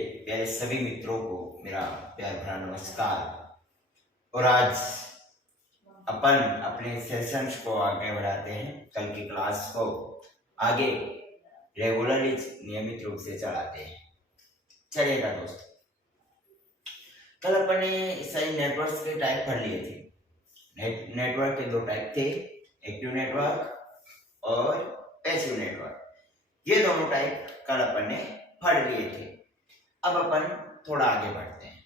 प्यारे सभी मित्रों को मेरा प्यार भरा नमस्कार। और आज अपन अपने सेशंस को आगे बढ़ाते हैं, कल की क्लास को आगे रेगुलरली नियमित रूप से चलाते हैं। चलिएगा दोस्तों, कल अपन ने सही नेटवर्क्स के टाइप पढ़ लिए थे। नेटवर्क के दो टाइप थे, एक्टिव नेटवर्क और पैसिव नेटवर्क। ये दोनों टाइप कल अपन ने पढ़ लिए थे। अब अपन थोड़ा आगे बढ़ते हैं।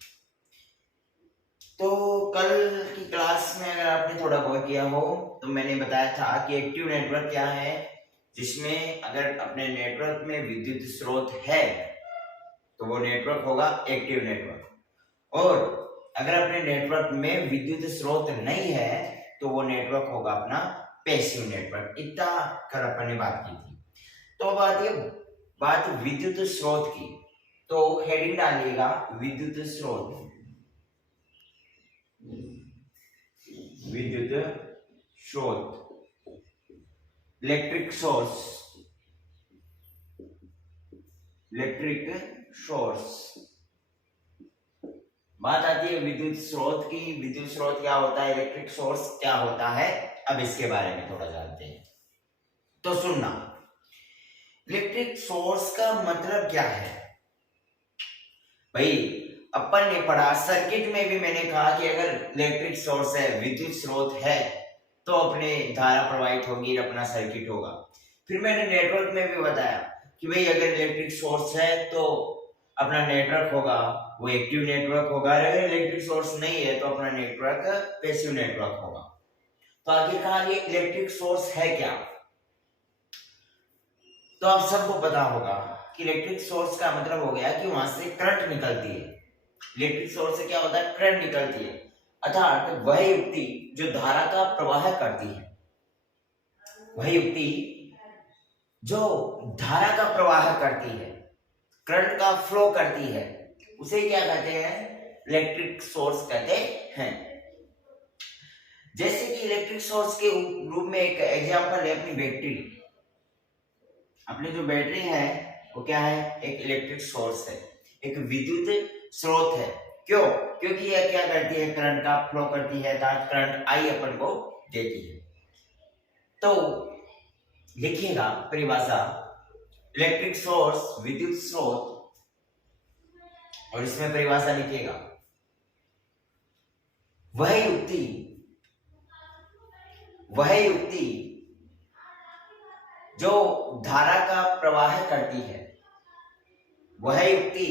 तो कल की क्लास में अगर आपने थोड़ा गौर किया हो तो मैंने बताया था कि एक्टिव नेटवर्क क्या है, जिसमें अगर अपने नेटवर्क में विद्युत स्रोत है तो वो नेटवर्क होगा एक्टिव नेटवर्क, और अगर अपने नेटवर्क में विद्युत स्रोत नहीं है तो वो नेटवर्क होगा अपना पैसिव नेटवर्क। इतना कल अपन ने बात की थी। तो बात विद्युत स्रोत की, तो हेडिंग डालिएगा विद्युत स्रोत, विद्युत स्रोत, इलेक्ट्रिक सोर्स, इलेक्ट्रिक सोर्स। बात आती है विद्युत स्रोत की। विद्युत स्रोत क्या होता है, इलेक्ट्रिक सोर्स क्या होता है, अब इसके बारे में थोड़ा जानते हैं। तो सुनना, इलेक्ट्रिक सोर्स का मतलब क्या है भाई। अपन ने पढ़ा सर्किट में भी, मैंने कहा कि अगर इलेक्ट्रिक सोर्स है, विद्युत स्रोत है, तो अपने धारा प्रवाहित होगी और अपना सर्किट होगा। फिर मैंने नेटवर्क में भी बताया कि भाई अगर इलेक्ट्रिक सोर्स है तो अपना नेटवर्क होगा वो एक्टिव नेटवर्क होगा, अगर इलेक्ट्रिक सोर्स नहीं है तो अपना नेटवर्क पैसिव नेटवर्क होगा। तो आखिरकार ये इलेक्ट्रिक सोर्स है क्या, तो आप सबको पता होगा कि इलेक्ट्रिक सोर्स का मतलब हो गया कि वहां से करंट निकलती है। इलेक्ट्रिक सोर्स से क्या होता है, करंट निकलती है, अर्थात वह युक्ति जो धारा का प्रवाह करती है, वह युक्ति जो धारा का प्रवाह करती है, करंट का फ्लो करती है, उसे क्या कहते हैं, इलेक्ट्रिक सोर्स कहते हैं। जैसे कि इलेक्ट्रिक सोर्स के रूप में एक एग्जांपल है अपनी बैटरी। अपनी जो बैटरी है वो क्या है, एक इलेक्ट्रिक सोर्स है, एक विद्युत स्रोत है। क्यों? क्योंकि यह क्या करती है, करंट का फ्लो करती है, अर्थात करंट आई अपन को देती है। तो लिखिएगा परिभाषा, इलेक्ट्रिक सोर्स विद्युत स्रोत, और इसमें परिभाषा लिखिएगा, वह युक्ति जो धारा का प्रवाह करती है, वह युक्ति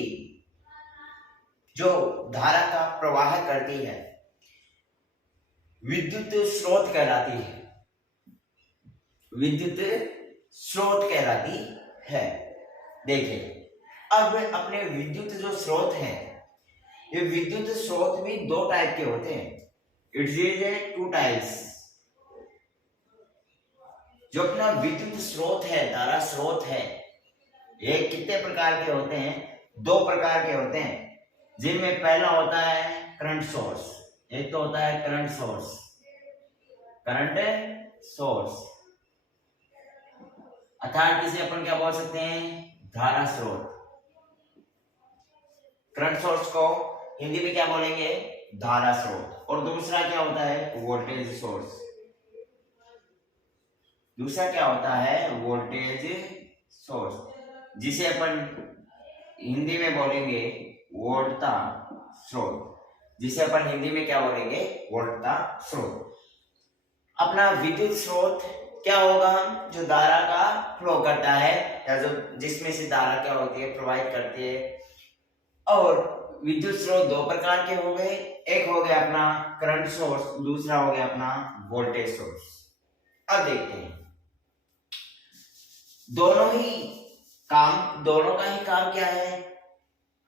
जो धारा का प्रवाह करती है विद्युत स्रोत कहलाती है, विद्युत स्रोत कहलाती है। देखिए, अब अपने विद्युत जो स्रोत हैं, ये विद्युत स्रोत भी दो टाइप के होते हैं। It's is two types. जो अपना विद्युत स्रोत है, धारा स्रोत है, ये कितने प्रकार के होते हैं, दो प्रकार के होते हैं, जिनमें पहला होता है करंट सोर्स। एक तो होता है करंट सोर्स, अर्थात इसे अपन क्या बोल सकते हैं, धारा स्रोत। करंट सोर्स को हिंदी में क्या बोलेंगे, धारा स्रोत। और दूसरा क्या होता है, वोल्टेज सोर्स। दूसरा क्या होता है, वोल्टेज सोर्स, जिसे अपन हिंदी में बोलेंगे वोल्टता स्रोत, जिसे अपन हिंदी में क्या बोलेंगे, वोल्टता स्रोत। अपना विद्युत स्रोत क्या होगा, जो धारा का फ्लो करता है, या जो जिसमें से धारा क्या होती है, प्रवाहित करती है। और विद्युत स्रोत दो प्रकार के हो गए, एक हो गया अपना करंट सोर्स, दूसरा हो गया अपना वोल्टेज सोर्स। अब देखते हैं, दोनों का ही काम क्या है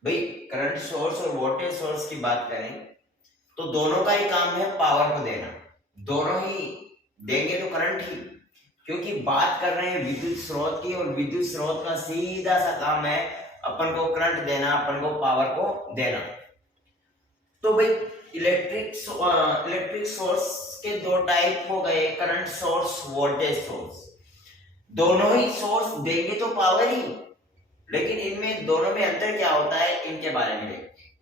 भाई। करंट सोर्स और वोल्टेज सोर्स की बात करें तो दोनों का ही काम है पावर को देना, दोनों ही देंगे तो करंट ही, क्योंकि बात कर रहे हैं विद्युत स्रोत की, और विद्युत स्रोत का सीधा सा काम है अपन को करंट देना, अपन को पावर को देना। तो भाई इलेक्ट्रिक सोर्स के दो टाइप हो गए, करंट सोर्स, वोल्टेज सोर्स। दोनों ही सोर्स देंगे तो पावर ही, लेकिन इनमें दोनों में अंतर क्या होता है इनके बारे में देखते हैं।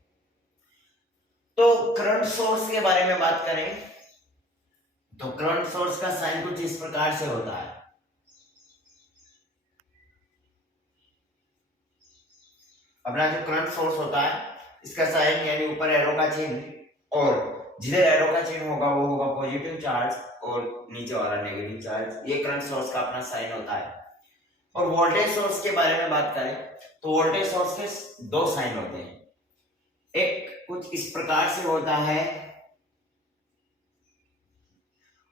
तो करंट सोर्स के बारे में बात करें तो करंट सोर्स का साइन कुछ इस प्रकार से होता है। अपना जो करंट सोर्स होता है इसका साइन यानी ऊपर एरो का चिन्ह और जिधर एरो का चिन्ह होगा वो होगा पॉजिटिव चार्ज और नीचे वाला नेगेटिव चार्ज। ये करंट सोर्स का अपना साइन होता है। और वोल्टेज सोर्स के बारे में बात करें तो वोल्टेज सोर्स के दो साइन होते हैं। एक कुछ इस प्रकार से होता है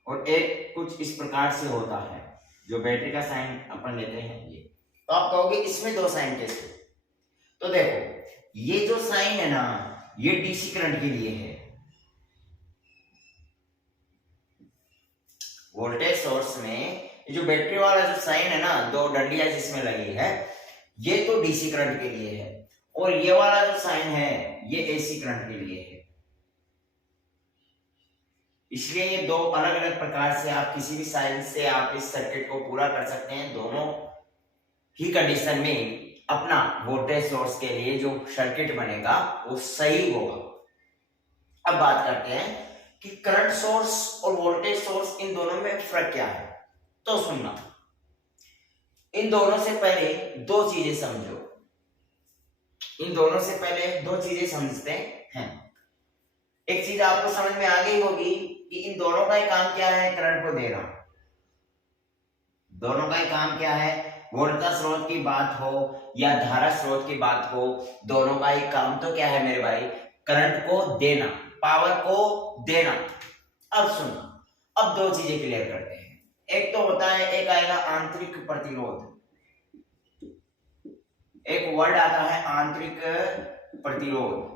और एक कुछ इस प्रकार से होता है। जो बैटरी का साइन अपन लेते हैं ये, तो आप कहोगे इसमें दो साइन कैसे? तो देखो ये जो साइन है ना ये डीसी करंट के लिए है। वोल्टेज सोर्स में ये जो बैटरी वाला जो साइन है ना, दो डंडियां जिसमें लगी है, ये तो डीसी करंट के लिए है और ये वाला जो साइन है ये एसी करंट के लिए है। इसलिए ये दो अलग अलग प्रकार से आप किसी भी साइन से आप इस सर्किट को पूरा कर सकते हैं। दोनों ही कंडीशन में अपना वोल्टेज सोर्स के लिए जो सर्किट बनेगा वो सही होगा। अब बात करते हैं कि करंट सोर्स और वोल्टेज सोर्स इन दोनों में फर्क क्या है। तो सुनना, इन दोनों से पहले दो चीजें समझो। इन दोनों से पहले दो चीजें समझते हैं। एक चीज आपको समझ में आ गई होगी कि इन दोनों का ही काम क्या है, करंट को देना। दोनों का ही काम क्या है, वोल्टेज स्रोत की बात हो या धारा स्रोत की बात हो, दोनों का ही काम तो क्या है मेरे भाई, करंट को देना, पावर को देना। अब सुनो, अब दो चीजें क्लियर करते हैं। एक तो होता है, एक आएगा आंतरिक प्रतिरोध। एक वर्ड आता है आंतरिक प्रतिरोध,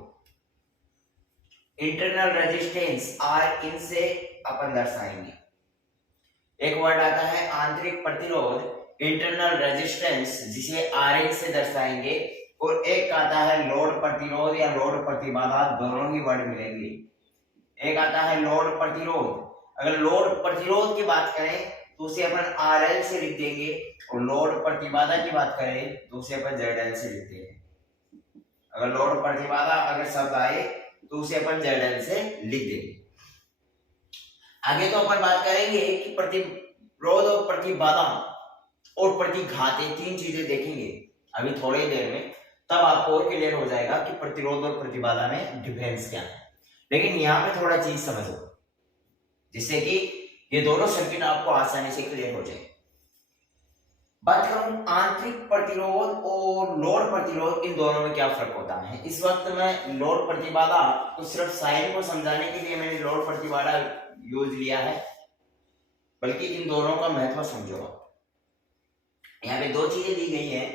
इंटरनल रेजिस्टेंस, आर इन से अपन दर्शाएंगे। एक वर्ड आता है आंतरिक प्रतिरोध, इंटरनल रेजिस्टेंस, जिसे आर इन से दर्शाएंगे। और एक आता है लोड प्रतिरोध या लोड प्रतिबाधा, दोनों ही वर्ड मिलेंगे। एक आता है लोड प्रतिरोध। अगर लोड प्रतिरोध की बात करें तो उसे अपन आरएल से लिख देंगे और लोड प्रतिबाधा की बात करें तो उसे अपन जेडएल से लिख देंगे। अगर लोड प्रतिबाधा अगर शब्द आए तो उसे अपन जेडएल से लिख देंगे। आगे तो अपन बात करेंगे कि प्रतिरोध और प्रतिबाधा और प्रतिघात, ये तीन चीजें देखेंगे अभी थोड़ी देर में, तब आपको और क्लियर हो जाएगा कि प्रतिरोध और प्रतिबाधा में डिफरेंस क्या है। लेकिन यहाँ पे थोड़ा चीज समझो जिससे कि ये दोनों सर्किट आपको आसानी से क्लियर हो जाए। बात करूं आंतरिक प्रतिरोध और लोड प्रतिरोध, इन दोनों में क्या फर्क होता है। इस वक्त मैं लोड प्रतिबाधा तो सिर्फ साइन को समझाने के लिए मैंने लोड प्रतिबाधा यूज लिया है, बल्कि इन दोनों का महत्व समझो। यहाँ पे दो चीजें दी गई हैं।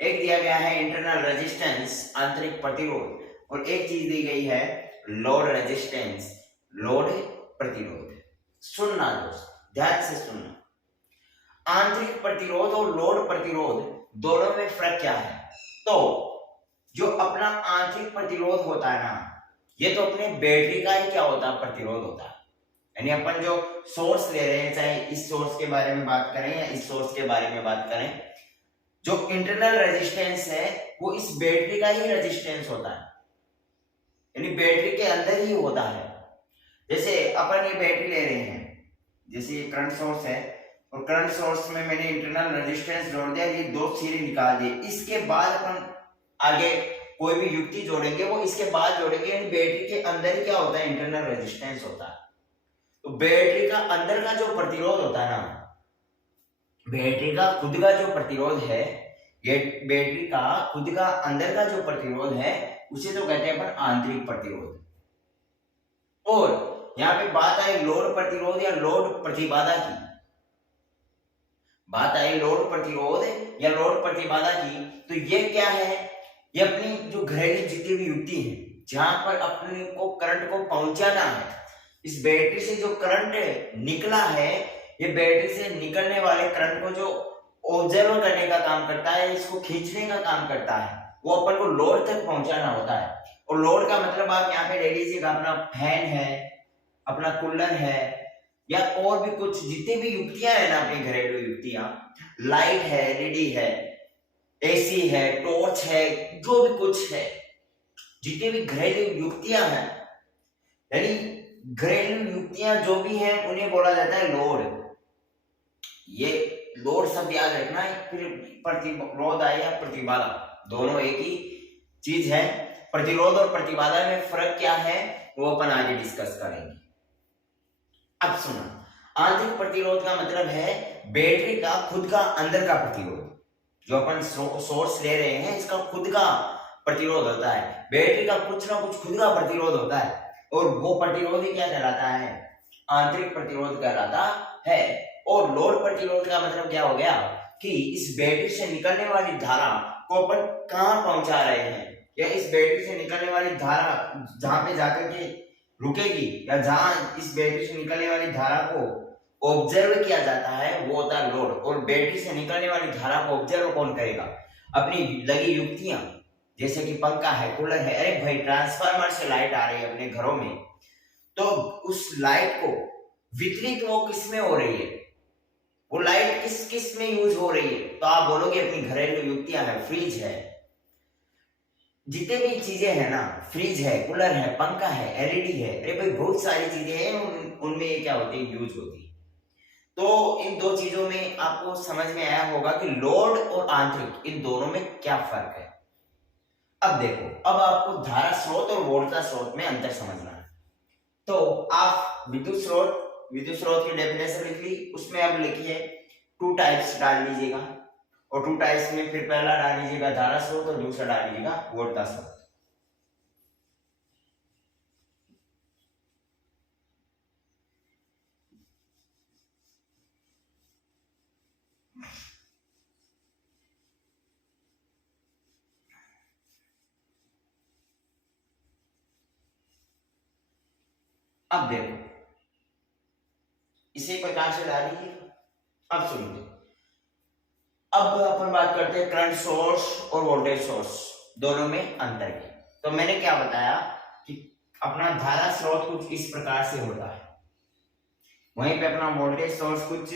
एक दिया गया है इंटरनल रेजिस्टेंस, आंतरिक प्रतिरोध, और एक चीज दी गई है लोड रेजिस्टेंस, लोड प्रतिरोध। सुनना दोस्त, ध्यान से सुनना। आंतरिक प्रतिरोध और लोड प्रतिरोध दोनों में फर्क क्या है। तो जो अपना आंतरिक प्रतिरोध होता है ना, ये तो अपने बैटरी का ही क्या होता है, प्रतिरोध होता है। यानी अपन जो सोर्स ले रहे हैं, चाहे इस सोर्स के बारे में बात करें या इस सोर्स के बारे में बात करें, जो इंटरनल रेजिस्टेंस है वो इस बैटरी का ही रेजिस्टेंस होता है, यानी बैटरी के अंदर ही होता है। जैसे अपन ये बैटरी ले रहे हैं, जैसे ये करंट सोर्स है और करंट सोर्स में मैंने इंटरनल रेजिस्टेंस जोड़ दिया, ये दो सिरे निकाल दिए। इसके बाद अपन आगे कोई भी युक्ति जोड़ेंगे वो इसके बाद जोड़ेंगे, यानी बैटरी के अंदर ही क्या होता है, इंटरनल रेजिस्टेंस होता है। तो बैटरी का अंदर का जो प्रतिरोध होता है ना, बैटरी का खुद का जो प्रतिरोध है, ये बैटरी का खुद का अंदर का जो प्रतिरोध है उसे तो कहते हैं अपन आंतरिक प्रतिरोध। और यहाँ पे बात आई लोड प्रतिरोध या लोड प्रतिबाधा की, बात आई लोड प्रतिरोध या लोड प्रतिबाधा की, तो ये क्या है, ये अपनी जो घरेलू जितनी भी युक्ति है जहां पर अपने को करंट को पहुंचाना है, इस बैटरी से जो करंट निकला है, ये बैटरी से निकलने वाले करंट को जो ऑब्जर्व करने का काम करता है, इसको खींचने का काम करता है, वो अपन को लोड तक पहुंचाना होता है। और लोड का मतलब आप यहाँ पे ले लीजिएगा अपना फैन है, अपना कूलर है, या और भी कुछ जितनी भी युक्तियां है ना अपनी घरेलू युक्तियां, लाइट है, एलईडी है, एसी है, टॉर्च है, जो भी कुछ है, जितने भी घरेलू युक्तियां हैं, यानी घरेलू युक्तियां जो भी हैं उन्हें बोला जाता है लोड। ये लोड शब्द याद रखना है। फिर प्रतिरोध आए या प्रतिबाधा, दोनों एक ही चीज है। प्रतिरोध और प्रतिबाधा में फर्क क्या है वो अपन आगे डिस्कस करेंगे। अब सुना, आंतरिक प्रतिरोध का मतलब है बैटरी का खुद का अंदर का प्रतिरोध। जो अपन सोर्स ले रहे हैं इसका खुद का प्रतिरोध होता है। बैटरी का कुछ ना कुछ खुद का प्रतिरोध होता है और वो प्रतिरोध ही क्या कहलाता है, आंतरिक प्रतिरोध कहलाता है। और लोड प्रतिरोध का मतलब क्या हो गया कि इस बैटरी से निकलने वाली धारा को अपन कहां पहुंचा रहे हैं, या इस बैटरी से निकलने वाली धारा जहां पे जाकर के रुकेगी, या जहां इस बैटरी से निकलने वाली धारा को ऑब्जर्व किया जाता है वो होता है लोड। और बैटरी से निकलने वाली धारा को ऑब्जर्व कौन करेगा, अपनी लगी युक्तियां, जैसे कि पंखा है, कूलर है। अरे भाई ट्रांसफार्मर से लाइट आ रही है अपने घरों में, तो उस लाइट को वितरित वो किस में हो रही है, वो लाइट किस किस में यूज हो रही है, तो आप बोलोगे अपनी घरेलू युक्तियां है, फ्रिज है, जितने भी चीजें हैं ना, फ्रिज है, कूलर है, पंखा है, एलईडी है, अरे भाई बहुत सारी चीजें हैं, उनमें ये क्या होती है, यूज होती है। तो इन दो चीजों में आपको समझ में आया होगा कि लोड और आंतरिक इन दोनों में क्या फर्क है। अब देखो, अब आपको धारा स्रोत और वोल्टता स्रोत में अंतर समझना है। तो आप विद्युत स्रोत की डेफिनेशन लिख ली, उसमें अब लिखिए 2 टाइप्स डाल लीजिएगा, और 2 टाइप्स में फिर पहला डाल लीजिएगा धारा स्रोत और दूसरा डाल लीजिएगा वोल्टता स्रोत। अब देखो इसी प्रकार से डाल लीजिए। अब सुनिए, अब अपन बात करते हैं करंट सोर्स और वोल्टेज सोर्स दोनों में अंतर की। तो मैंने क्या बताया कि अपना धारा स्रोत कुछ इस प्रकार से होता है, वहीं पे अपना वोल्टेज सोर्स कुछ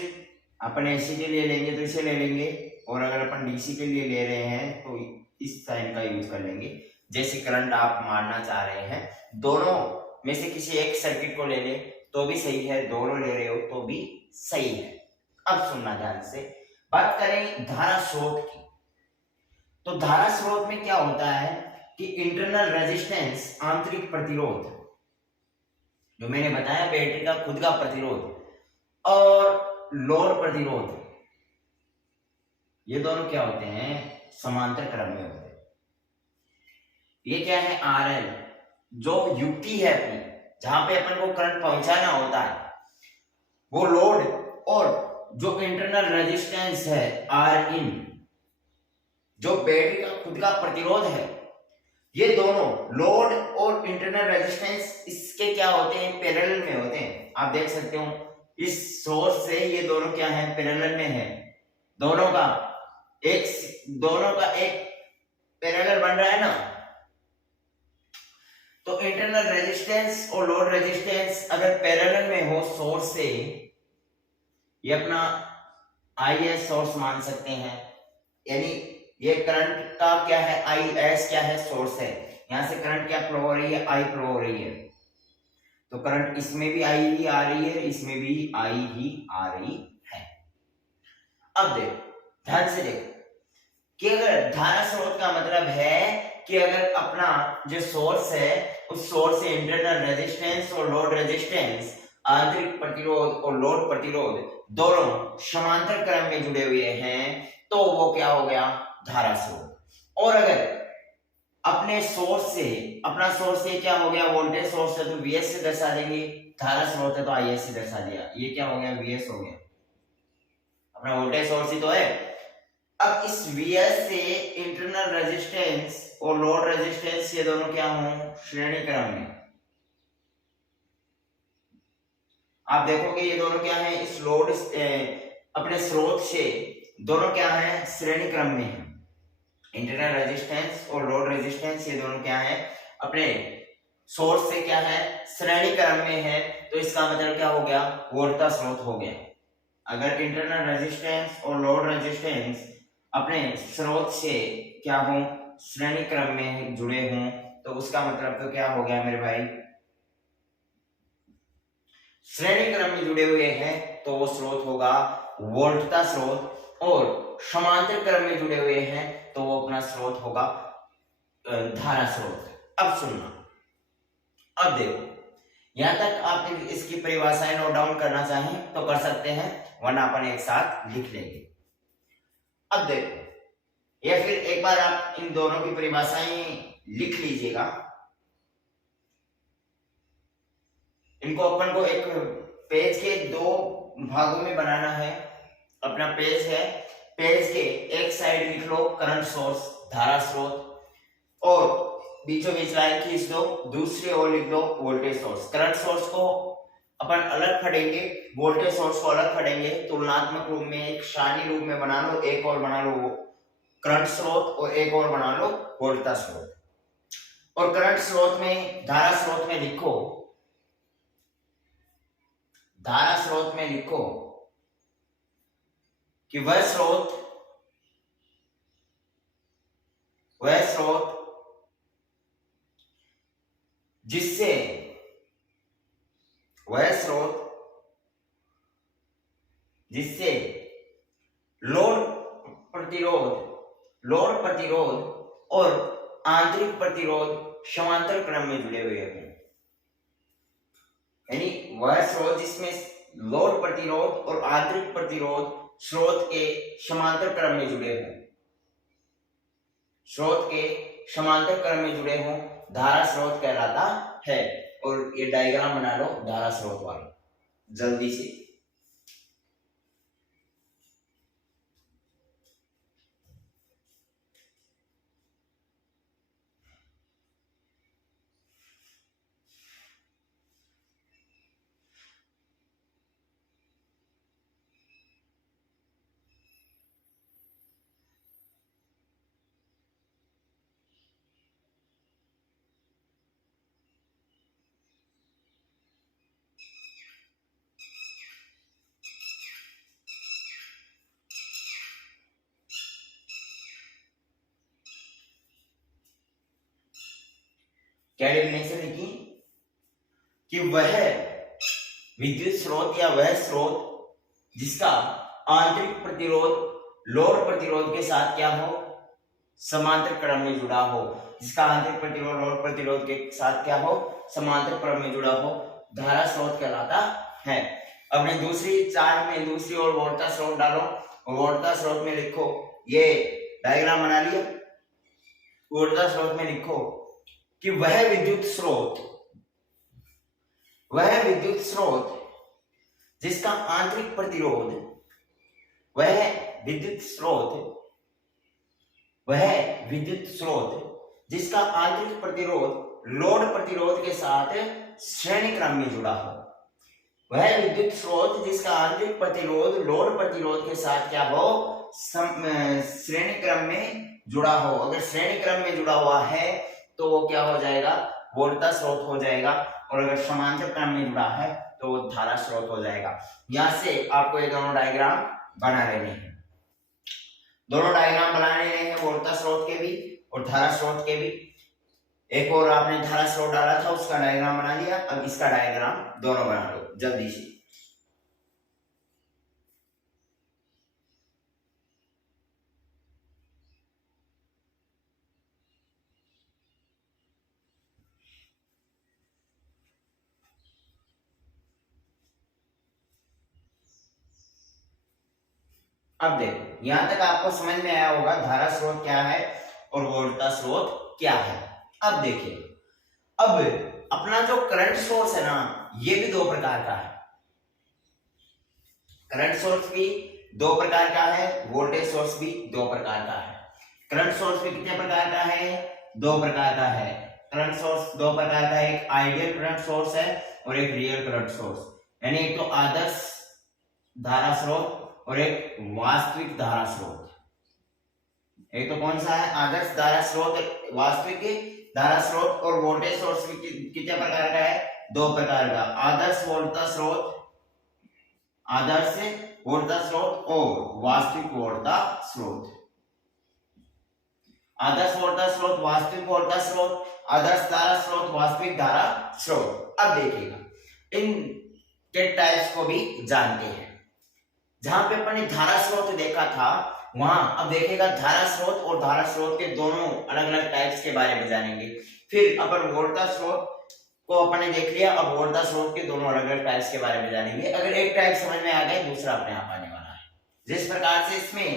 अपन एसी के लिए लेंगे तो इसे ले लेंगे, और अगर अपन डीसी के लिए ले रहे हैं तो इस साइन का यूज कर लेंगे। जैसे करंट आप मारना चाह रहे हैं, दोनों में से किसी एक सर्किट को ले ले तो भी सही है, दोनों ले रहे हो तो भी सही है। अब सुनना ध्यान से, बात करें धारा स्रोत की। तो धारा स्रोत में क्या होता है कि इंटरनल रेजिस्टेंस, आंतरिक प्रतिरोध, जो मैंने बताया बैटरी का खुद का प्रतिरोध, और लोड प्रतिरोध, ये दोनों क्या होते हैं, समांतर क्रम में होते हैं। ये क्या है, आरएल, जो युक्ति है अपनी, जहां पे अपन को करंट पहुंचाना होता है, वो लोड, और जो इंटरनल रेजिस्टेंस है आर इन, जो बैटरी का खुद का प्रतिरोध है, ये दोनों लोड और इंटरनल रेजिस्टेंस इसके क्या होते हैं, पैरेलल में होते हैं। आप देख सकते हो इस सोर्स से ये दोनों क्या है, पैरेलल में है, दोनों का एक पैरेलल बन रहा है ना। तो इंटरनल रेजिस्टेंस और लोड रेजिस्टेंस अगर पैरेलल में हो सोर्स से, ये अपना IS सोर्स मान सकते हैं, यानी ये करंट का क्या है, IS क्या है, सोर्स है, यहां से करंट क्या फ्लो हो रही है, I फ्लो हो रही है, तो करंट इसमें भी I ही आ रही है, इसमें भी I ही आ रही है। अब देखो ध्यान से देखो कि अगर धारा स्रोत का मतलब है कि अगर अपना जो सोर्स है उस सोर्स से इंटरनल रेजिस्टेंस और लोड रेजिस्टेंस, आंतरिक प्रतिरोध और लोड प्रतिरोध दोनों समांतर क्रम में जुड़े हुए हैं, तो वो क्या हो गया, धारा स्रोत। और अगर अपने सोर्स से, अपना सोर्स से क्या हो गया, वोल्टेज सोर्स है तो VS से दर्शा देंगे, धारा स्रोत है तो IS से दर्शा दिया, ये क्या हो गया, VS हो गया, अपना वोल्टेज सोर्स ही तो है। अब इस VS से इंटरनल रेजिस्टेंस और लोड रेजिस्टेंस ये दोनों क्या हों, श्रेणी क्रम में। आप देखोगे ये दोनों क्या है, इस लोड अपने स्रोत से दोनों क्या है, श्रेणी क्रम में है। इंटरनल रेजिस्टेंस और लोड रेजिस्टेंस ये दोनों क्या है, अपने सोर्स से क्या है, श्रेणी क्रम में है, तो इसका मतलब क्या हो गया, वोल्टता स्रोत हो गया। अगर इंटरनल रेजिस्टेंस और लोड रेजिस्टेंस अपने स्रोत से क्या हो, श्रेणी क्रम में जुड़े हों, तो उसका मतलब तो क्या हो गया मेरे भाई, श्रेणी क्रम में जुड़े हुए हैं तो वो स्रोत होगा वोल्टता स्रोत, और समांतर क्रम में जुड़े हुए हैं तो वो अपना स्रोत होगा धारा स्रोत। अब सुनना, अब देखो, यहां तक आप इसकी परिभाषाएं नोट डाउन करना चाहें तो कर सकते हैं, वरना अपन एक साथ लिख लेंगे। अब देखो, या फिर एक बार आप इन दोनों की परिभाषाएं लिख लीजिएगा। इनको अपन को एक पेज के दो भागों में बनाना है। अपना पेज है, पेज के एक साइड लिख लो करंट सोर्स धारा स्रोत, और बीचों बीच लाइन खींच दो, दूसरी ओर लिख दो वोल्टेज सोर्स। करंट सोर्स को अपन अलग खड़ेंगे, वोल्टेज सोर्स को अलग खड़ेंगे, तुलनात्मक रूप में एक सारणी रूप में बना लो, एक और बना लो करंट स्रोत और एक और बना लो वोल्टता स्रोत। और करंट स्रोत में, धारा स्रोत में लिखो, धारा स्रोत में लिखो कि वह स्रोत जिससे लोड प्रतिरोध और आंतरिक प्रतिरोध समांतर क्रम में जुड़े हुए हैं। यानी वह स्रोत जिसमें लोड प्रतिरोध और आंतरिक प्रतिरोध स्रोत के समांतर क्रम में जुड़े हों, स्रोत के समांतर क्रम में जुड़े हों, धारा स्रोत कहलाता है। और ये डायग्राम बना लो धारा स्रोत वाला जल्दी से। क्या डेफिनेशन लिखी कि वह विद्युत स्रोत या वह स्रोत जिसका आंतरिक प्रतिरोध लोड प्रतिरोध के साथ क्या हो, समांतर क्रम में जुड़ा हो, जिसका आंतरिक प्रतिरोध लोड प्रतिरोध के साथ क्या हो, समांतर क्रम में जुड़ा हो, धारा स्रोत कहलाता है। अब मैं दूसरी चार्ट में दूसरी ओर वोल्टता स्रोत डालो, और वोल्टता स्रोत में लिखो, ये डायग्राम बना लिया, वोल्टता स्रोत में लिखो कि वह विद्युत स्रोत जिसका आंतरिक प्रतिरोध, वह विद्युत स्रोत जिसका आंतरिक प्रतिरोध लोड प्रतिरोध के साथ श्रेणी क्रम में जुड़ा हो, वह विद्युत स्रोत जिसका आंतरिक प्रतिरोध लोड प्रतिरोध के साथ क्या हो, श्रेणी क्रम में जुड़ा हो। अगर श्रेणी क्रम में जुड़ा हुआ है तो वो क्या हो जाएगा, वोल्टता स्रोत हो जाएगा, और अगर समांतर क्रम में जुड़ा है तो वो धारा स्रोत हो जाएगा। यहां से आपको ये दोनों डायग्राम बना लेने हैं, दोनों डायग्राम बना लेने हैं, वोल्टता स्रोत के भी और धारा स्रोत के भी। एक और आपने धारा स्रोत डाला था उसका डायग्राम बना लिया, अब इसका डायग्राम दोनों बना लो जल्दी से। अब देखो, यहां तक आपको समझ में आया होगा धारा स्रोत क्या है और वोल्टता स्रोत क्या है। अब देखिए, अब अपना जो करंट सोर्स है ना, ये भी दो प्रकार का है। करंट सोर्स भी दो प्रकार का है, वोल्टेज सोर्स भी दो प्रकार का है। करंट सोर्स भी कितने प्रकार का है, दो प्रकार का है। करंट सोर्स दो प्रकार का है, एक आइडियल करंट सोर्स है और एक रियल करंट सोर्स। यानी एक तो आदर्श धारा स्रोत और एक वास्तविक धारा स्रोत। एक तो कौन सा है, आदर्श धारा स्रोत, वास्तविक धारा स्रोत। और वोल्टेज सोर्स कितने प्रकार का है, दो प्रकार का, आदर्श वोल्टता स्रोत, आदर्श वोल्टता स्रोत और वास्तविक वोल्टता स्रोत। आदर्श वोल्टा स्रोत, वास्तविक वोल्टा स्रोत, आदर्श धारा स्रोत, वास्तविक धारा स्रोत। अब देखिएगा इन के टाइप्स को भी जानते हैं। जहां पे अपन ने धारा स्रोत देखा था वहां अब देखिएगा धारा स्रोत और धारा स्रोत के दोनों अलग अलग टाइप्स के बारे में जानेंगे। फिर अपन वोल्टा स्रोत को अपन ने देख लिया, अब वोल्टा स्रोत के दोनों अलग अलग टाइप्स के बारे में जानेंगे। अगर एक टाइप समझ में आ गया दूसरा अपने आप आने वाला है। जिस प्रकार से इसमें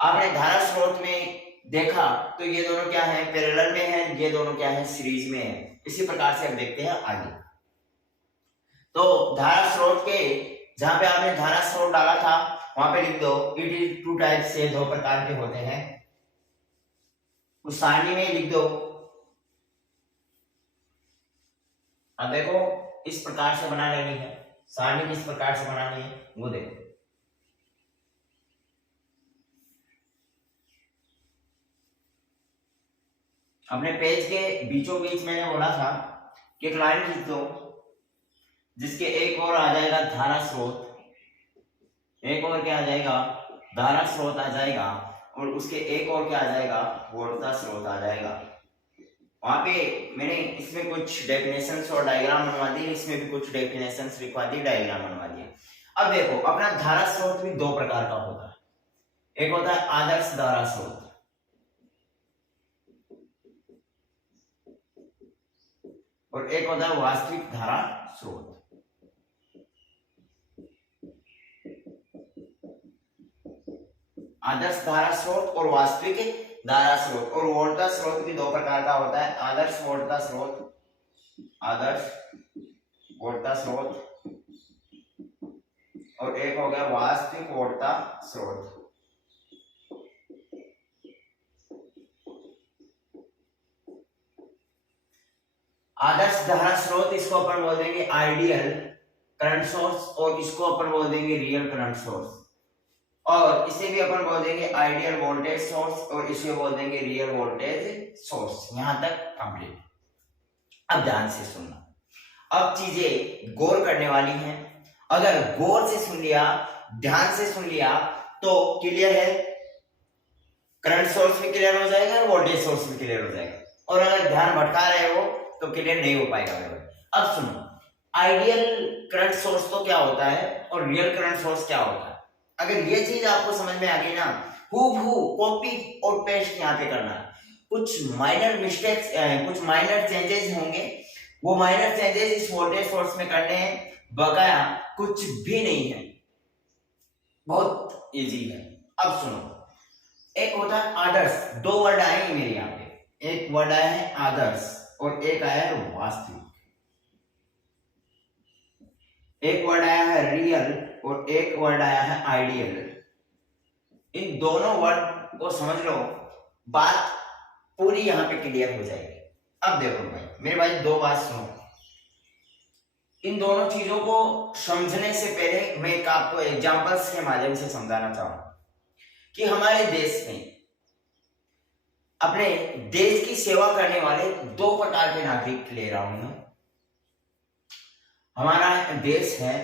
आपने धारा स्रोत में देखा तो ये दोनों क्या है, पैरेलल में है, ये दोनों क्या है, सीरीज में है। इसी प्रकार से हम देखते हैं आगे। तो धारा स्रोत के जहां पे आपने धारा स्रोत डाला था वहां पे लिख दो इट इज टू टाइप्स से, दो प्रकार के होते हैं। उस सारणी में लिख दो। अब देखो इस प्रकार से बना लेनी है सारणी, किस प्रकार से बनानी है वो देखो। अपने पेज के बीचों बीच मैंने बोला था कि एक लाइन खींच दो जिसके एक और आ जाएगा धारा स्रोत, एक और क्या आ जाएगा, धारा स्रोत आ जाएगा, और उसके एक और क्या आ जाएगा, वोल्टा स्रोत आ जाएगा। वहां पे मैंने इसमें कुछ डेफिनेशंस और डायग्राम बनवा दिए, इसमें भी कुछ डेफिनेशंस लिखवा दी, डायग्राम बनवा दिया। अब देखो अपना धारा स्रोत भी दो प्रकार का होता है। एक होता है आदर्श धारा स्रोत और एक होता है वास्तविक धारा स्रोत। आदर्श धारा स्रोत और वास्तविक धारा स्रोत। और वोल्टा स्रोत भी दो प्रकार का होता है, आदर्श वोल्टा स्रोत, आदर्श वोल्टा स्रोत, और एक हो गया वास्तविक वोल्टा स्रोत। आदर्श धारा स्रोत इसको अपन बोल देंगे आइडियल करंट सोर्स, और इसको अपन बोल देंगे रियल करंट सोर्स, और इसे भी अपन बोल देंगे आइडियल वोल्टेज सोर्स, और इसे बोल देंगे रियल वोल्टेज सोर्स। यहां तक कंप्लीट। अब ध्यान से सुनना, अब चीजें गौर करने वाली हैं। अगर गौर से सुन लिया, ध्यान से सुन लिया तो क्लियर है, करंट सोर्स भी क्लियर हो जाएगा और वोल्टेज सोर्स भी क्लियर हो जाएगा। और अगर ध्यान भटका रहे हो तो क्लियर नहीं हो पाएगा। अब सुनो, आइडियल करंट सोर्स तो क्या होता है और रियल करंट सोर्स क्या होता है। अगर ये चीज आपको समझ में आ गई ना, हूबहू कॉपी और पेस्ट यहाँ पे करना है। कुछ माइनर मिस्टेक्स, कुछ माइनर चेंजेस होंगे, वो माइनर चेंजेस इस वोल्टेज सोर्स में करने हैं, बकाया कुछ भी नहीं है, बहुत इजी है। अब सुनो, एक होता है आदर्श, दो वर्ड आए मेरे यहाँ पे, एक वर्ड आया है आदर्श और एक आया है वास्तविक, एक वर्ड आया है रियल और एक वर्ड आया है आइडियल। इन दोनों वर्ड को समझ लो, बात पूरी यहां पे क्लियर हो जाएगी। अब देखो भाई, मेरे भाई दो बात सुनो। इन दोनों चीजों को समझने से पहले मैं एक आपको एग्जांपल्स के माध्यम से समझाना चाहूंगा कि हमारे देश में, अपने देश की सेवा करने वाले दो प्रकार के नागरिक ले रहा हूं मैं। हमारा देश है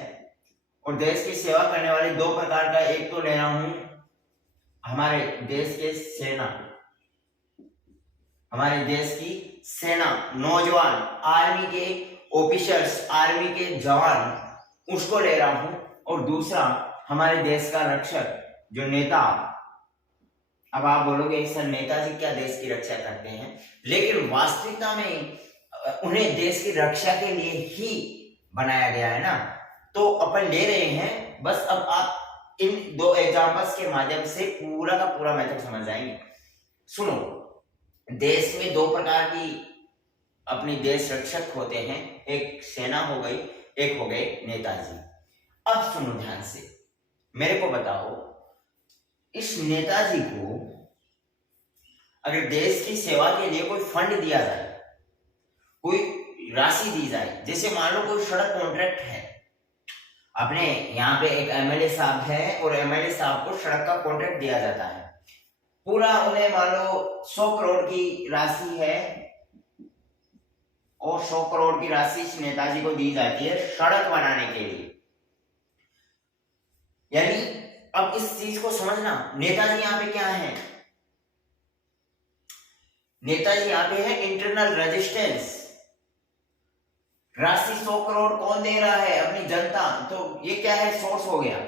और देश की सेवा करने वाले दो प्रकार का, एक तो ले रहा हूं हमारे देश के सेना, हमारे देश की सेना, नौजवान, आर्मी के ऑफिसर्स, आर्मी के जवान, उसको ले रहा हूं। और दूसरा हमारे देश का रक्षक, जो नेता। अब आप बोलोगे सर नेताजी क्या देश की रक्षा करते हैं, लेकिन वास्तविकता में उन्हें देश की रक्षा के लिए ही बनाया गया है ना, तो अपन ले रहे हैं। बस अब आप इन दो एग्जांपल्स के माध्यम से पूरा का पूरा मेथड समझ जाएंगे। सुनो, देश में दो प्रकार की अपनी देश रक्षक होते हैं, एक सेना हो गई, एक हो गए नेताजी। अब सुनो ध्यान से, मेरे को बताओ, इस नेताजी को अगर देश की सेवा के लिए कोई फंड दिया जाए, कोई राशि दी जाए, जैसे मान लो कोई सड़क कॉन्ट्रैक्ट है, अपने यहाँ पे एक एमएलए साहब है और एमएलए साहब को सड़क का कॉन्ट्रैक्ट दिया जाता है, पूरा उन्हें मान लो 100 करोड़ की राशि है और 100 करोड़ की राशि इस नेताजी को दी जाती है सड़क बनाने के लिए। यानी अब इस चीज को समझना, नेताजी यहाँ पे क्या है, नेताजी यहाँ पे है इंटरनल रेजिस्टेंस। राशि 100 करोड़ कौन दे रहा है? अपनी जनता। तो ये क्या है? सोर्स हो गया,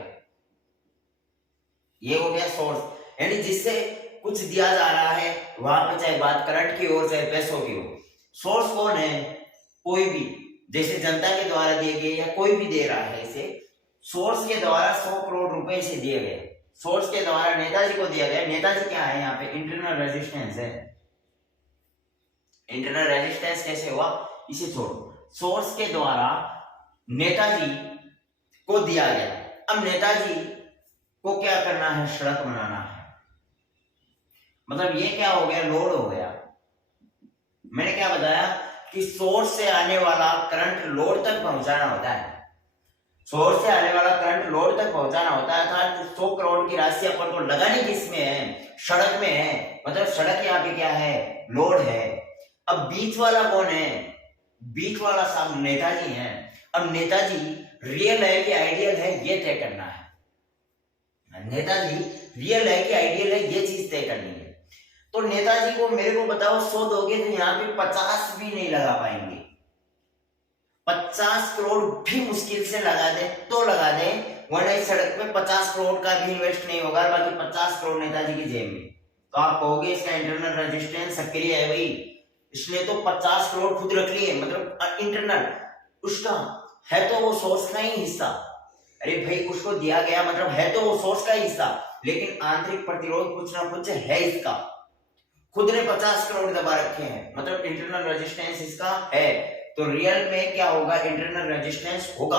ये हो गया सोर्स, यानी जिससे कुछ दिया जा रहा है, वहां पे चाहे बात करंट की हो चाहे पैसों की हो। सोर्स कौन है? कोई भी, जैसे जनता के द्वारा दिए गए या कोई भी दे रहा है इसे, सोर्स के द्वारा 100 करोड़ रुपए से दिए गए, सोर्स के द्वारा नेताजी को दिया गया। नेताजी क्या है यहाँ पे? इंटरनल रेजिस्टेंस है। इंटरनल रेजिस्टेंस कैसे हुआ? इसे छोड़ो, सोर्स के द्वारा नेताजी को दिया गया। अब नेताजी को क्या करना है? सड़क बनाना है। मतलब ये क्या हो गया? लोड हो गया। मैंने क्या बताया कि सोर्स से आने वाला करंट लोड तक पहुंचाना होता है। सोर्स से आने वाला करंट लोड तक पहुंचाना होता है, अर्थात 100 करोड़ की राशि अपन को लगानी किसमें है? सड़क में है। मतलब सड़क यहाँ पे क्या है? लोड है। अब बीच वाला कौन है? बीच वाला साहब नेताजी है। अब नेताजी रियल है कि आइडियल है, ये तय करना है। नेताजी रियल है कि आइडियल है, ये चीज तय करनी है। तो नेताजी को मेरे को बताओ 100 दोगे तो यहाँ पे 50 भी नहीं लगा पाएंगे। 50 करोड़ भी मुश्किल से लगा दे तो लगा दे, वरना इस सड़क पे 50 करोड़ का भी इन्वेस्ट नहीं होगा, बाकी 50 करोड़ नेताजी की जेब में। तो आप कहोगे इसका इंटरनल रेजिस्टेंस सक्रिय है भाई, इसलिए तो 50 करोड़ खुद रख लिए, मतलब इंटरनल उसका है तो वो सोर्स का ही हिस्सा। अरे भाई उसको दिया गया मतलब है तो वो सोर्स का ही हिस्सा, लेकिन आंतरिक प्रतिरोध कुछ ना कुछ है इसका। खुद ने 50 करोड़ दबा रखे हैं, मतलब इंटरनल रेजिस्टेंस इसका है। तो रियल में क्या होगा? इंटरनल रेजिस्टेंस होगा।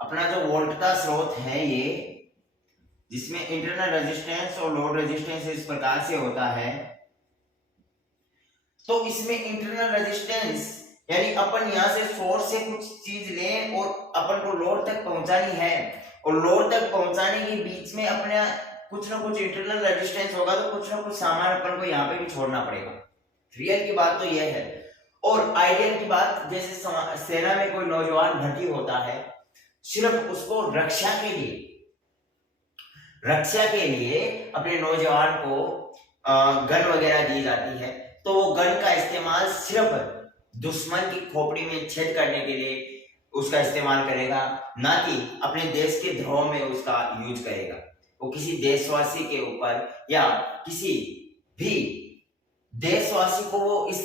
अपना जो वोल्ट का स्रोत है ये, जिसमें इंटरनल रेजिस्टेंस और लोड रेजिस्टेंस इस प्रकार से होता है, तो इसमें इंटरनल रेजिस्टेंस यानी अपन यहां से सोर्स से कुछ चीज लें और अपन को लोड तक पहुंचानी है, और लोड तक पहुंचाने के बीच में अपने कुछ ना कुछ इंटरनल रेजिस्टेंस होगा, तो कुछ ना कुछ सामान अपन को यहाँ पे भी छोड़ना पड़ेगा। रियल की बात तो यह है। और आइडियल की बात, जैसे सेना में कोई नौजवान भर्ती होता है, सिर्फ उसको रक्षा के लिए अपने नौजवान को गन वगैरह दी जाती है, तो वो गन का इस्तेमाल सिर्फ दुश्मन की खोपड़ी में छेद करने के लिए उसका इस्तेमाल करेगा, ना कि अपने देश के द्रोह में उसका यूज करेगा। वो किसी देशवासी के ऊपर या किसी भी देशवासी को वो इस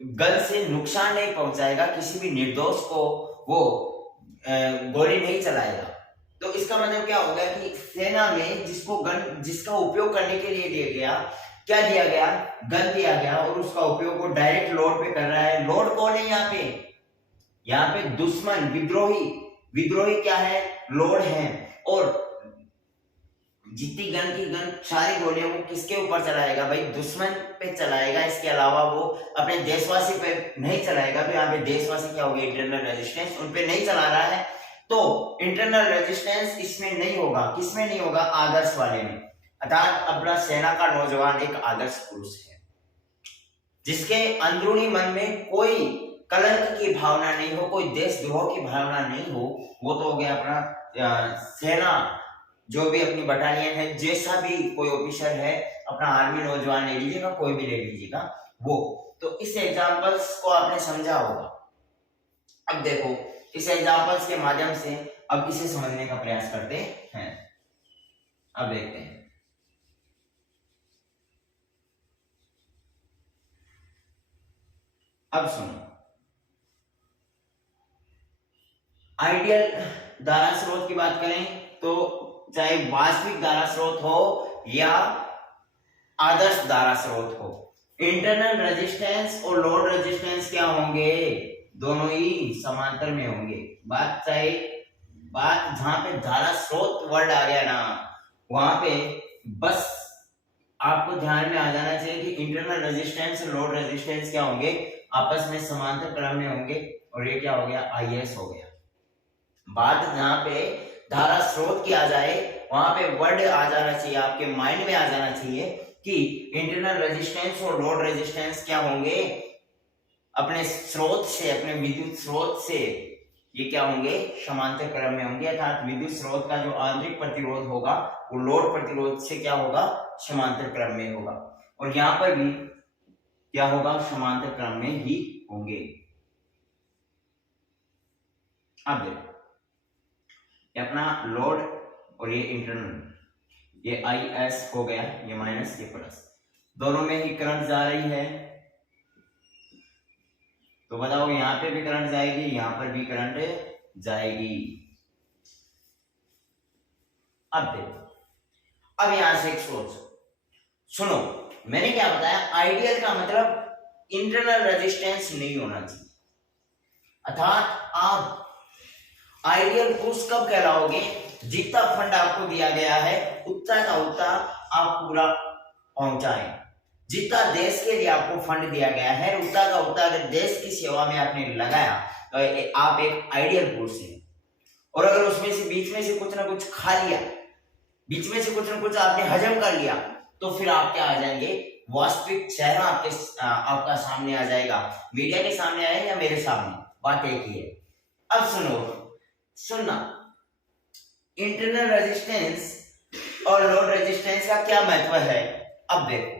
गन से नुकसान नहीं पहुंचाएगा, किसी भी निर्दोष को वो गोली नहीं चलाएगा। तो इसका मतलब क्या होगा कि सेना में जिसका उपयोग करने के लिए दिया गया, क्या दिया गया? गन दिया गया, और उसका उपयोग वो डायरेक्ट लोड पे कर रहा है। लोड कौन है यहाँ पे? यहाँ पे दुश्मन, विद्रोही क्या है? लोड है। और जितनी गन की गन सारी गोलियां वो किसके ऊपर चलाएगा भाई? दुश्मन पे चलाएगा। इसके अलावा वो अपने देशवासी पे नहीं चलाएगा। तो यहाँ पे देशवासी क्या होगी? इंटरनल रेजिस्टेंस उन पे नहीं चला रहा है, तो इंटरनल रेजिस्टेंस इसमें नहीं होगा। किसमें नहीं होगा? आदर्श वाले में। अर्थात अपना सेना का नौजवान एक आदर्श पुरुष है, जिसके अंदरूनी मन में कोई कलंक की भावना नहीं हो, कोई देशद्रोह की भावना नहीं हो। वो तो हो गया अपना सेना, जो भी अपनी बटालियन है, जैसा भी कोई ऑफिसर है, अपना आर्मी नौजवान ले लीजिएगा, कोई भी ले लीजिएगा वो। तो इस एग्जांपल्स को आपने समझा होगा। अब देखो इस एग्जांपल्स के माध्यम से अब इसे समझने का प्रयास करते हैं। अब देखते हैं। अब सुनो, आइडियल धारा स्रोत की बात करें तो चाहे वास्तविक धारा स्रोत हो या आदर्श धारा स्रोत हो, इंटरनल रेजिस्टेंस और लोड रेजिस्टेंस क्या होंगे? दोनों ही समांतर में होंगे। बात जहां पे धारा स्रोत वर्ड आ गया ना, वहां पे बस आपको ध्यान में आ जाना चाहिए कि इंटरनल रेजिस्टेंस और लोड रेजिस्टेंस क्या होंगे? आपस में समांतर क्रम में होंगे, और ये क्या हो गया? आईएस हो गया। बात जहां पे धारा स्रोत की आ जाए, वहां पे वर्ड आ जाना चाहिए, आपके माइंड में आ जाना चाहिए कि इंटरनल रेजिस्टेंस और लोड रेजिस्टेंस क्या होंगे? अपने स्रोत से, अपने विद्युत स्रोत से ये क्या होंगे? समांतर क्रम में होंगे। अर्थात विद्युत स्रोत का जो आंतरिक प्रतिरोध होगा वो लोड प्रतिरोध से क्या होगा? समांतर क्रम में होगा। और यहां पर भी क्या होगा, समांतर क्रम में ही होंगे। अब देखो ये अपना लोड और ये इंटरनल, ये आई एस हो गया, ये माइनस ये प्लस, दोनों में ही करंट जा रही है। तो बताओ यहां पे भी करंट जाएगी, यहां पर भी करंट जाएगी। अब देखो, अब यहां से एक सोच सुनो, मैंने क्या बताया, आइडियल का मतलब इंटरनल रेजिस्टेंस नहीं होना चाहिए, अर्थात आप आइडियल पुरुष कब कहलाओगे, जितना फंड आपको दिया गया है उतना का उतना आप पूरा पहुंचाएं। जितना देश के लिए आपको फंड दिया गया है उतना का उतना अगर देश की सेवा में आपने लगाया तो आप एक आइडियल पुरुष हैं। और अगर उसमें से बीच में से कुछ ना कुछ खा लिया, बीच में से कुछ ना कुछ आपने हजम कर लिया, तो फिर आप क्या आ जाएंगे, वास्तविक चेहरा आपका सामने आ जाएगा। मीडिया के सामने आए या मेरे सामने, बात एक ही है। अब सुनना, इंटरनल रेजिस्टेंस और लोड रेजिस्टेंस का क्या महत्व है। अब देखो,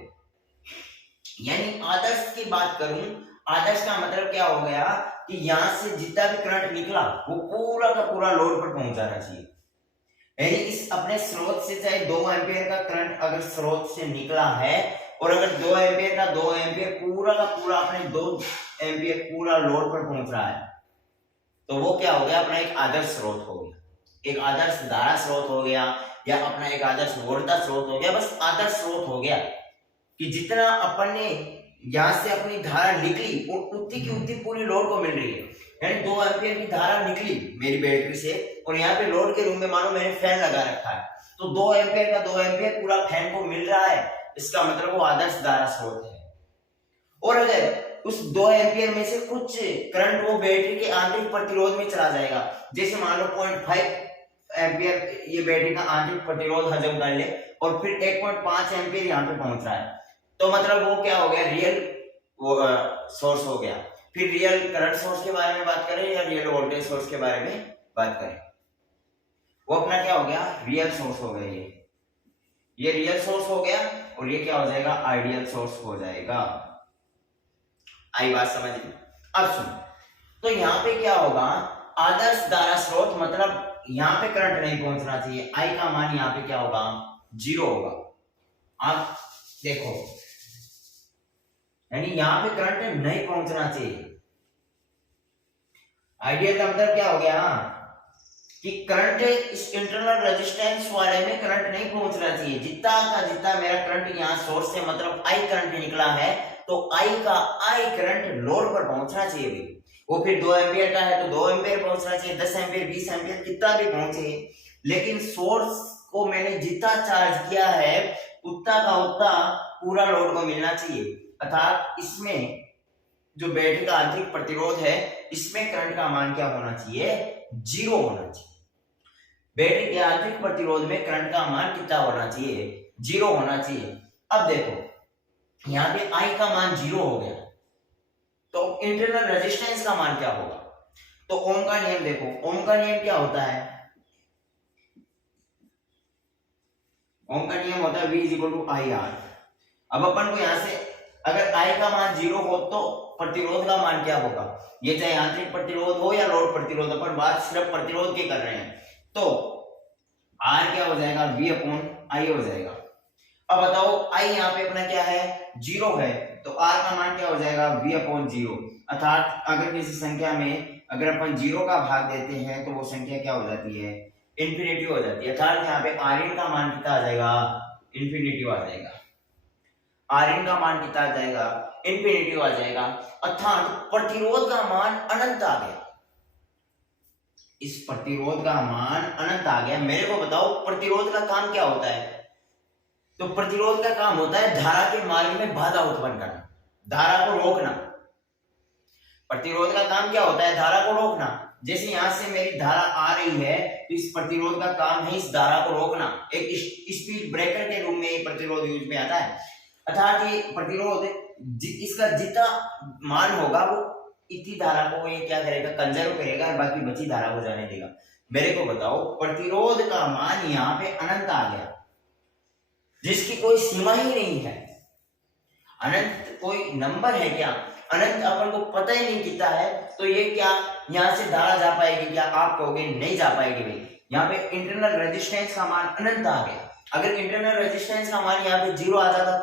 यानी आदर्श की बात करूं, आदर्श का मतलब क्या हो गया कि यहां से जितना भी करंट निकला वो पूरा का पूरा लोड पर पहुंच जाना चाहिए। यानी इस अपने स्रोत से चाहे 2 एम्पियर का करंट अगर स्रोत से निकला है और अगर 2 एम्पियर का 2 एम्पियर पूरा का पूरा अपने 2 एम्पियर पूरा लोड पर पहुंच रहा है, तो वो क्या हो गया, अपना एक आदर्श स्रोत हो गया, एक आदर्श धारा स्रोत हो गया, या अपना एक आदर्श वोल्टा स्रोत हो गया। बस आदर्श स्रोत हो गया कि जितना अपन ने यहां से अपनी धारा निकली उतनी की उतनी पूरी लोड को मिल रही है। यानी 2 एम्पियर की धारा निकली मेरी बैटरी से और यहाँ पे लोड के रूम में मानो मैंने फैन लगा रखा है, तो 2 एम्पियर का 2 एम्पियर पूरा फैन को मिल रहा है, इसका मतलब वो आदर्श धारा स्रोत है। और अगर उस 2 एम्पियर में से कुछ करंट वो बैटरी के आंतरिक प्रतिरोध में चला जाएगा, जैसे मान लो 0.5 एम्पियर ये बैटरी का आंतरिक प्रतिरोध हजम कर ले और फिर 1.5 एम्पियर यहाँ पे पहुंच रहा है, तो मतलब वो क्या हो गया, रियल सोर्स हो गया। फिर रियल करंट सोर्स के बारे में बात करें या रियल वोल्टेज सोर्स के बारे में बात करें, वो अपना क्या हो गया, रियल सोर्स हो गया। ये रियल सोर्स हो गया और ये क्या हो जाएगा, आइडियल सोर्स हो जाएगा। आई बात समझ में। अब सुन, तो यहाँ पे क्या होगा, आदर्श धारा स्रोत मतलब यहाँ पे करंट नहीं पहुंचना चाहिए, आई का मान यहाँ पे क्या होगा, 0 होगा। अब देखो, यानी यहां पे करंट नहीं पहुंचना चाहिए। आइडियल का मतलब क्या हो गया कि करंट इस इंटरनल रेजिस्टेंस वाले में करंट नहीं पहुंचना चाहिए। जितना का जितना मेरा करंट यहां सोर्स से मतलब आई करंट निकला है, तो आई का आई करंट लोड पर पहुंचना चाहिए भी। वो फिर 2 एम्पियर का है तो 2 एम्पियर पहुंचना चाहिए, 10 एम्पियर 20 एम्पियर कितना भी पहुंचे, लेकिन सोर्स को मैंने जितना चार्ज किया है उतना का उतना पूरा लोड को मिलना चाहिए। अर्थात इसमें जो बैटरी का आंतरिक प्रतिरोध है इसमें करंट का मान क्या होना चाहिए, 0 होना चाहिए। बैटरी के आंतरिक प्रतिरोध में करंट का मान कितना होना चाहिए, 0 होना चाहिए। अब देखो यहाँ पे I का मान 0 हो गया, तो इंटरनल रेजिस्टेंस का मान क्या होगा, तो ओम का नियम देखो, ओम का नियम क्या होता है, ओम का नियम होता है V = IR। अब अपन को यहां से अगर I का मान 0 हो तो प्रतिरोध का मान क्या होगा, ये चाहे आंतरिक प्रतिरोध हो या लोड प्रतिरोध, अपन बात सिर्फ प्रतिरोध की कर रहे हैं, तो R क्या हो जाएगा, V/I हो जाएगा। अब बताओ I यहाँ पे अपना क्या है, 0 है, तो R का मान क्या हो जाएगा, V/0। अर्थात अगर किसी संख्या में अगर अपन 0 का भाग देते हैं तो वो संख्या क्या हो जाती है, इन्फिनिटी हो जाती है। अर्थात यहाँ पे Rin का मान कितना आ जाएगा, इन्फिनिटी आ जाएगा। Rin का मान कितना आ जाएगा, इन्फिनिटी आ जाएगा। अर्थात प्रतिरोध का मान अनंत आ गया, इस प्रतिरोध का मान अनंत आ गया। मेरे को बताओ प्रतिरोध का काम क्या होता है, तो प्रतिरोध का काम होता है धारा के मार्ग में बाधा उत्पन्न करना, धारा को रोकना। प्रतिरोध का काम क्या होता है, धारा को रोकना। जैसे यहां से मेरी धारा आ रही है तो इस प्रतिरोध का काम है इस धारा को रोकना, एक स्पीड ब्रेकर के रूप में ये प्रतिरोध यूज में आता है। अर्थात ये प्रतिरोध इसका जितना मान होगा वो इतनी धारा को ये क्या करेगा, कंजर्व करेगा, बाकी बची धारा को जाने देगा। मेरे को बताओ प्रतिरोध का मान यहाँ पे अनंत आ गया, जिसकी कोई सीमा ही नहीं है। अनंत कोई नंबर है क्या? अनंत अपन को पता ही नहीं कितना है, तो ये क्या यहाँ से धारा जा पाएगी क्या? आप कहोगे नहीं जा पाएगी भाई। यहाँ पे इंटरनल रेजिस्टेंस का मान अनंत आ गया। अगर इंटरनल रेजिस्टेंस का मान यहाँ पे 0 आ जाता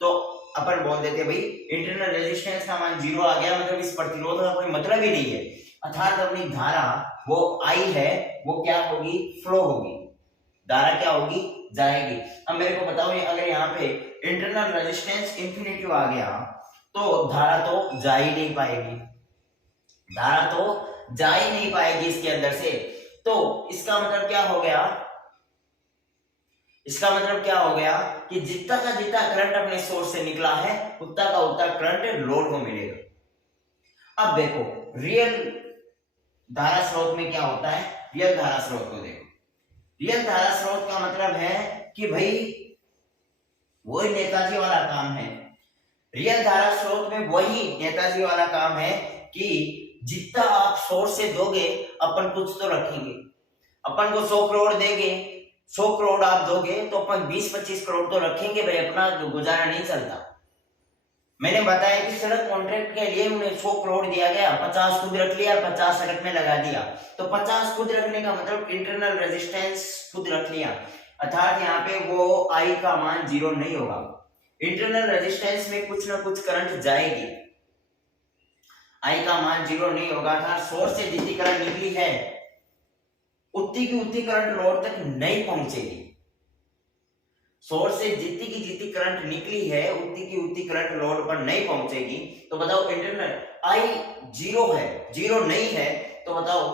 तो अपन बोल देते भाई इंटरनल रेजिस्टेंस का मान 0 आ गया, मतलब इस प्रतिरोध का कोई मतलब ही नहीं है, अर्थात अपनी धारा वो आई है वो क्या होगी? फ्लो होगी। धारा क्या होगी? जाएगी। अब मेरे को बताओ ये अगर यहाँ पे इंटरनल रेजिस्टेंस इंफिनिटी आ गया तो धारा तो जा ही नहीं पाएगी, धारा तो जा ही नहीं पाएगी इसके अंदर से। तो इसका मतलब क्या हो गया? इसका मतलब क्या हो गया कि जितना का जितना करंट अपने सोर्स से निकला है उतना का उतना करंट लोड को मिलेगा। अब देखो रियल धारा स्रोत में क्या होता है, रियल धारा स्रोत को देखो। रियल धारा स्रोत का मतलब है कि भाई वही नेताजी वाला काम है। रियल धारा स्रोत में वही नेताजी वाला काम है कि जितना आप सोर्स से दोगे अपन कुछ तो रखेंगे। अपन को 100 करोड़ देंगे, 100 करोड़ आप दोगे तो अपन 20-25 करोड़ तो रखेंगे भाई, अपना गुजारा नहीं चलता। मैंने बताया कि सड़क कॉन्ट्रैक्ट के लिए उन्हें 100 करोड़ दिया गया, 50 खुद रख लिया, 50 सड़क में लगा दिया। तो 50 खुद रखने का मतलब इंटरनल रेजिस्टेंस खुद रख लिया, अर्थात यहाँ पे वो आई का मान 0 नहीं होगा। इंटरनल रेजिस्टेंस में कुछ ना कुछ करंट जाएगी, आई का मान 0 नहीं होगा, अर्थात सोर्स से जितनी करंट निकली है उतनी की उतनी करंट लोड तक नहीं पहुंचेगी। सोर्स से जितनी की जितनी करंट निकली है उतनी की उतनी करंट लोड पर नहीं पहुंचेगी। तो बताओ इंटरनल आई 0 है, 0 नहीं है, तो बताओ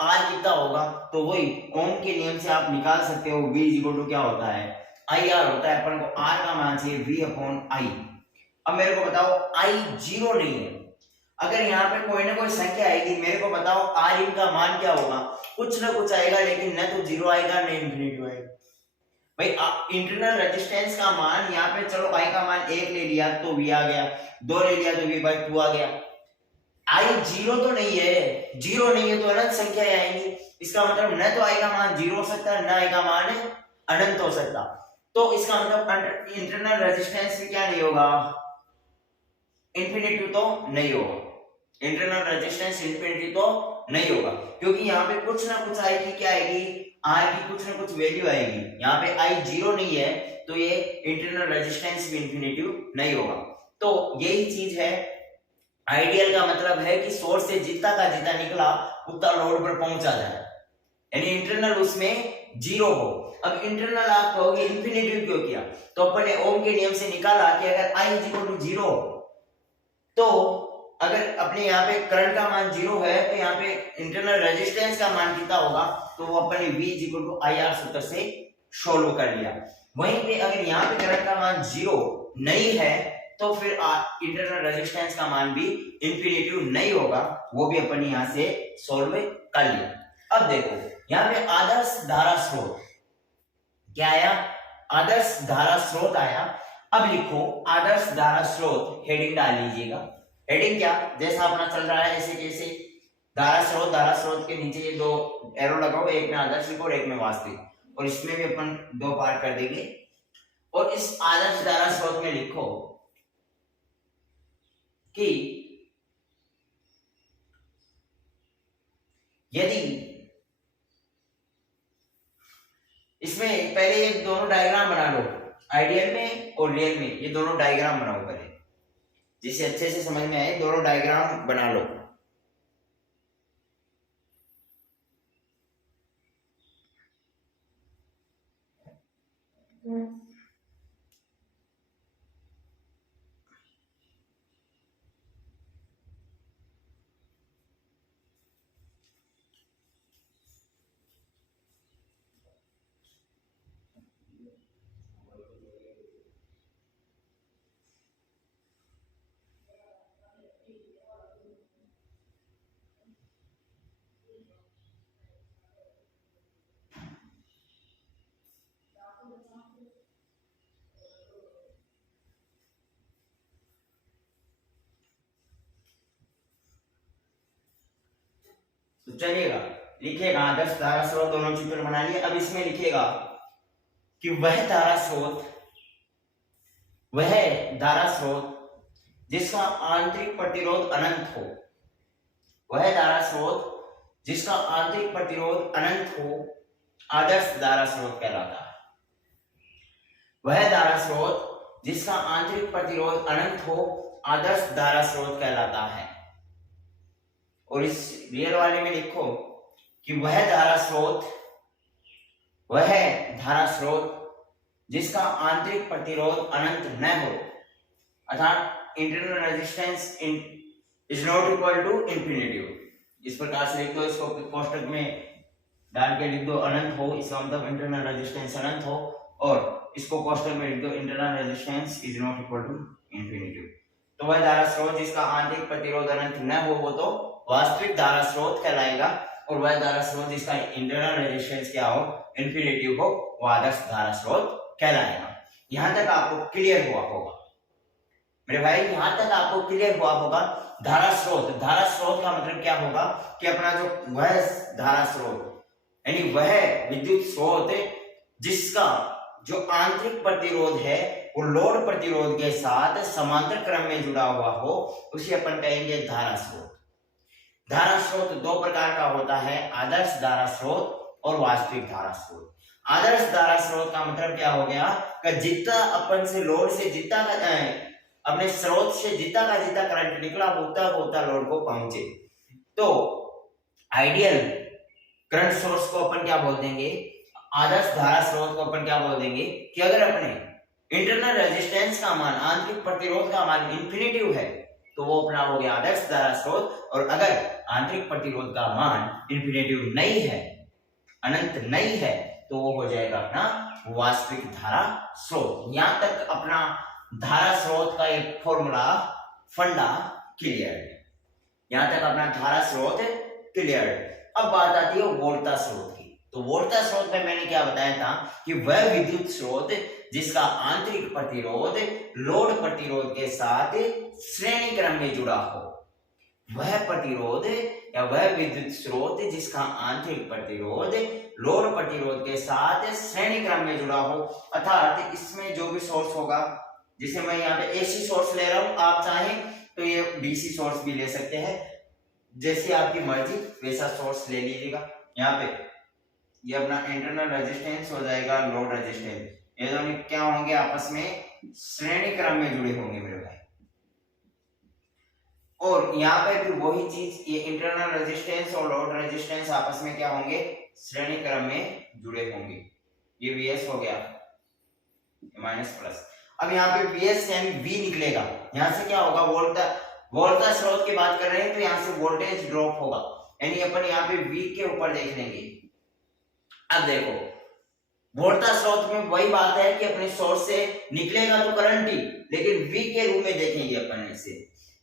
आर कितना होगा? तो वही ओम के नियम से आप निकाल सकते हो, V इक्वल टू क्या होता है? आई आर होता है। अपन को आर का मान चाहिए V अपॉन आई। अब मेरे को बताओ आई 0 नहीं है, अगर यहाँ पे कोई ना कोई संख्या आएगी, मेरे को बताओ आर इन का मान क्या होगा? कुछ ना कुछ आएगा, लेकिन न तो 0 आएगा न इंफिनिटी आएगा भाई। इंटरनल रेजिस्टेंस का मान यहाँ पे चलो आई का मान 1 ले लिया तो V आ गया, 2 ले लिया तो V/2 आ गया। आई 0 तो नहीं है, 0 नहीं है तो अनंत संख्या आएंगी। इसका मतलब न तो आई का मान 0 हो सकता है, न आई का मान अनंत हो सकता। तो इसका मतलब इंटरनल रेजिस्टेंस में क्या नहीं होगा? इंफिनिटी तो नहीं होगा, इंटरनल रेजिस्टेंस इंफिनिटी तो नहीं होगा, क्योंकि यहाँ पे कुछ ना कुछ आएगी, क्या आएगी? आर की कुछ ना कुछ वैल्यू आएगी। यहाँ पे आई 0 नहीं है तो ये इंटरनल रेजिस्टेंस भी इंफिनिटी नहीं होगा। तो यही चीज है, आइडियल का मतलब है कि सोर्स से जितना का जितना निकला उतना लोड पर पहुंचा जाए, यानी इंटरनल उसमें 0 हो। अब इंटरनल आप कहोगे इंफिनिटी क्यों किया? तो अपन ने ओम के नियम से निकाला कि अगर आई 0 तो अगर अपने यहाँ पे करंट का मान 0 है तो यहाँ पे इंटरनल रेजिस्टेंस का मान कितना होगा? तो वो अपन ने V IR सूत्र से सोल्व कर लिया। वहीं पे अगर यहाँ पे करंट का मान 0 नहीं है तो फिर इंटरनल रेजिस्टेंस का मान भी इंफिनिटी नहीं होगा, वो भी अपन यहाँ से सोल्व कर लिया। अब देखो यहाँ पे आदर्श धारा स्रोत क्या आया? आदर्श धारा स्रोत आया। अब लिखो आदर्श धारा स्रोत, हेडिंग डाल लीजिएगा। हेडिंग क्या? जैसा अपना चल रहा है ऐसे कैसे धारा स्रोत के नीचे ये 2 एरो लगाओ, एक में आदर्श लिखो और एक में वास्तविक, और इसमें भी अपन 2 पार्ट कर देंगे। और इस आदर्श धारा स्रोत में लिखो कि यदि इसमें पहले ये दोनों डायग्राम बना लो, आइडियल में और रियल में, ये दोनों डायग्राम बनाओ पहले, जिसे अच्छे से समझ में आए। दोनों डायग्राम बना लो। तो चलिएगा लिखेगा आदर्श धारा स्रोत, दोनों चित्र बना लिए। अब इसमें लिखेगा कि वह धारा स्रोत वह धारा स्रोत जिसका आंतरिक प्रतिरोध अनंत हो, वह धारा स्रोत जिसका आंतरिक प्रतिरोध अनंत हो आदर्श धारा स्रोत कहलाता है। वह धारा स्रोत जिसका आंतरिक प्रतिरोध अनंत हो आदर्श धारा स्रोत कहलाता है। और इस रियल वाले में लिखो कि वह धारा स्रोत जिसका आंतरिक प्रतिरोध अनंत न हो, अर्थात internal resistance is not equal to infinity. इस प्रकार से लिख दो, इसको कोष्टक में डाल के लिख दो अनंत हो, इसका मतलब इंटरनल रेजिस्टेंस अनंत हो, और इसको कोष्टक में लिख दो internal resistance is not equal to infinity. तो वह धारा स्रोत जिसका आंतरिक प्रतिरोध अनंत न हो वो तो वास्तविक धारा स्रोत कहलाएगा, और वह धारा स्रोत जिसका इंटरनल रेजिस्टेंस क्या हो, इंफिनिटी हो, वो आदर्श धारा स्रोत कहलाएगा। यहां तक आपको क्लियर हुआ होगा मेरे भाई, यहां तक आपको क्लियर हुआ होगा। धारा स्रोत का मतलब क्या होगा कि अपना जो वह धारा स्रोत यानी वह विद्युत स्रोत जिसका जो आंतरिक प्रतिरोध है वो लोड प्रतिरोध के साथ समांतर क्रम में जुड़ा हुआ हो, उसे अपन कहेंगे धारा स्रोत। धारा स्रोत दो प्रकार का होता है, आदर्श धारा स्रोत और वास्तविक धारा स्रोत। आदर्श धारा स्रोत का मतलब क्या हो गया कि जितना अपन से लोड से जितना अपने स्रोत से जितना का जितना करंट निकला उतना लोड को पहुंचे। तो आइडियल करंट सोर्स को अपन क्या बोल देंगे, आदर्श धारा स्रोत को अपन क्या बोल देंगे कि अगर अपने इंटरनल रेजिस्टेंस का मान, आंतरिक प्रतिरोध का मान इंफिनिटिव है तो वो अपना हो गया आदर्श धारा स्रोत, और अगर आंतरिक प्रतिरोध का मान इंफिनिटिव नहीं है, अनंत नहीं है, तो वो हो जाएगा अपना वास्तविक धारा स्रोत। यहां तक अपना धारा स्रोत का एक फॉर्मूला फंडा क्लियर है, यहां तक अपना धारा स्रोत क्लियर है। अब बात आती है वोल्टा स्रोत की। तो वोल्टा स्रोत में मैंने क्या बताया था कि वह विद्युत स्रोत जिसका आंतरिक प्रतिरोध लोड प्रतिरोध के साथ श्रेणी क्रम में जुड़ा हो, वह प्रतिरोध या वह विद्युत स्रोत जिसका आंतरिक प्रतिरोध लोड प्रतिरोध के साथ श्रेणी क्रम में जुड़ा हो, अर्थात इसमें जो भी सोर्स होगा, जिसे मैं यहाँ पे एसी सोर्स ले रहा हूं, आप चाहें तो ये डीसी सोर्स भी ले सकते हैं, जैसी आपकी मर्जी वैसा सोर्स ले लीजिएगा। यहाँ पे ये अपना इंटरनल रेजिस्टेंस हो जाएगा, लोड रेजिस्टेंस, ये दोनों क्या होंगे आपस में श्रेणी क्रम में जुड़े होंगे मेरे भाई। और यहाँ पे भी वही चीज, ये इंटरनल रेजिस्टेंस और लोड रेजिस्टेंस आपस में क्या होंगे, श्रेणी क्रम में जुड़े होंगे। ये Vs हो गया माइनस प्लस। अब यहाँ पे Vs यानी V निकलेगा, यहाँ से क्या होगा, वोल्टा स्रोत की बात कर रहे हैं तो यहाँ से वोल्टेज ड्रॉप होगा, यानी अपन यहाँ पे V के ऊपर देख लेंगे। अब देखो वोल्टा स्रोत में वही बात है कि अपने सोर्स से निकलेगा तो करंट ही, लेकिन V के रूप में देखेंगे अपन इसे।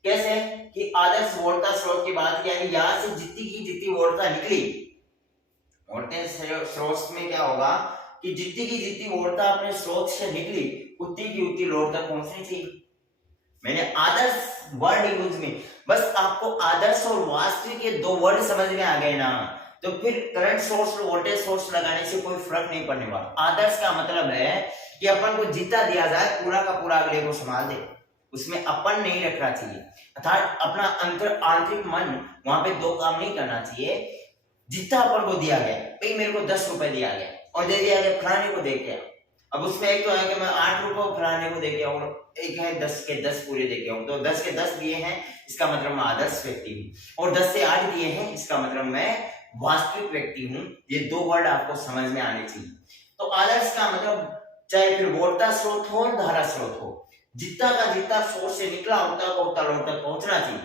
कैसे कि आदर्श वोल्टा स्रोत की बात की, यानी यहाँ से जितनी वोल्टा निकली, वोल्टेज स्रोत में क्या होगा कि जितनी वोल्टा अपने स्रोत से निकली उतनी लोड तक पहुंचनी चाहिए। मैंने आदर्श वर्ड यूज में, बस आपको आदर्श और वास्तविक ये दो वर्ड समझ में आ गए ना, तो फिर करंट सोर्स और वोल्टेज सोर्स लगाने से कोई फर्क नहीं पड़ने वाला। आदर्श का मतलब है कि अपन को जितना दिया जाए पूरा का पूरा अगले को संभाल दे, उसमें अपन नहीं रखना चाहिए, अर्थात अपना आंतरिक मन वहां पे दो काम नहीं करना चाहिए। जितना अपन को दिया गया, भाई मेरे को 10 रुपए दिया गया और दे दिया गया फलाने को दे के, अब उसमें एक तो है कि मैं 8 रुपए फलाने को दे के आऊं, एक है 10 के 10 पूरे दे के आऊं, तो 10 के 10 दिए हैं इसका मतलब मैं आदर्श व्यक्ति हूं, और 10 से 8 दिए हैं इसका मतलब मैं वास्तविक व्यक्ति हूं। ये दो वर्ड आपको समझ में आने चाहिए। तो आदर्श का मतलब चाहे फिर वोल्टा स्रोत हो धारा स्रोत हो, जितना का जितना सोर्स से निकला उतना लोड तक पहुंचना चाहिए।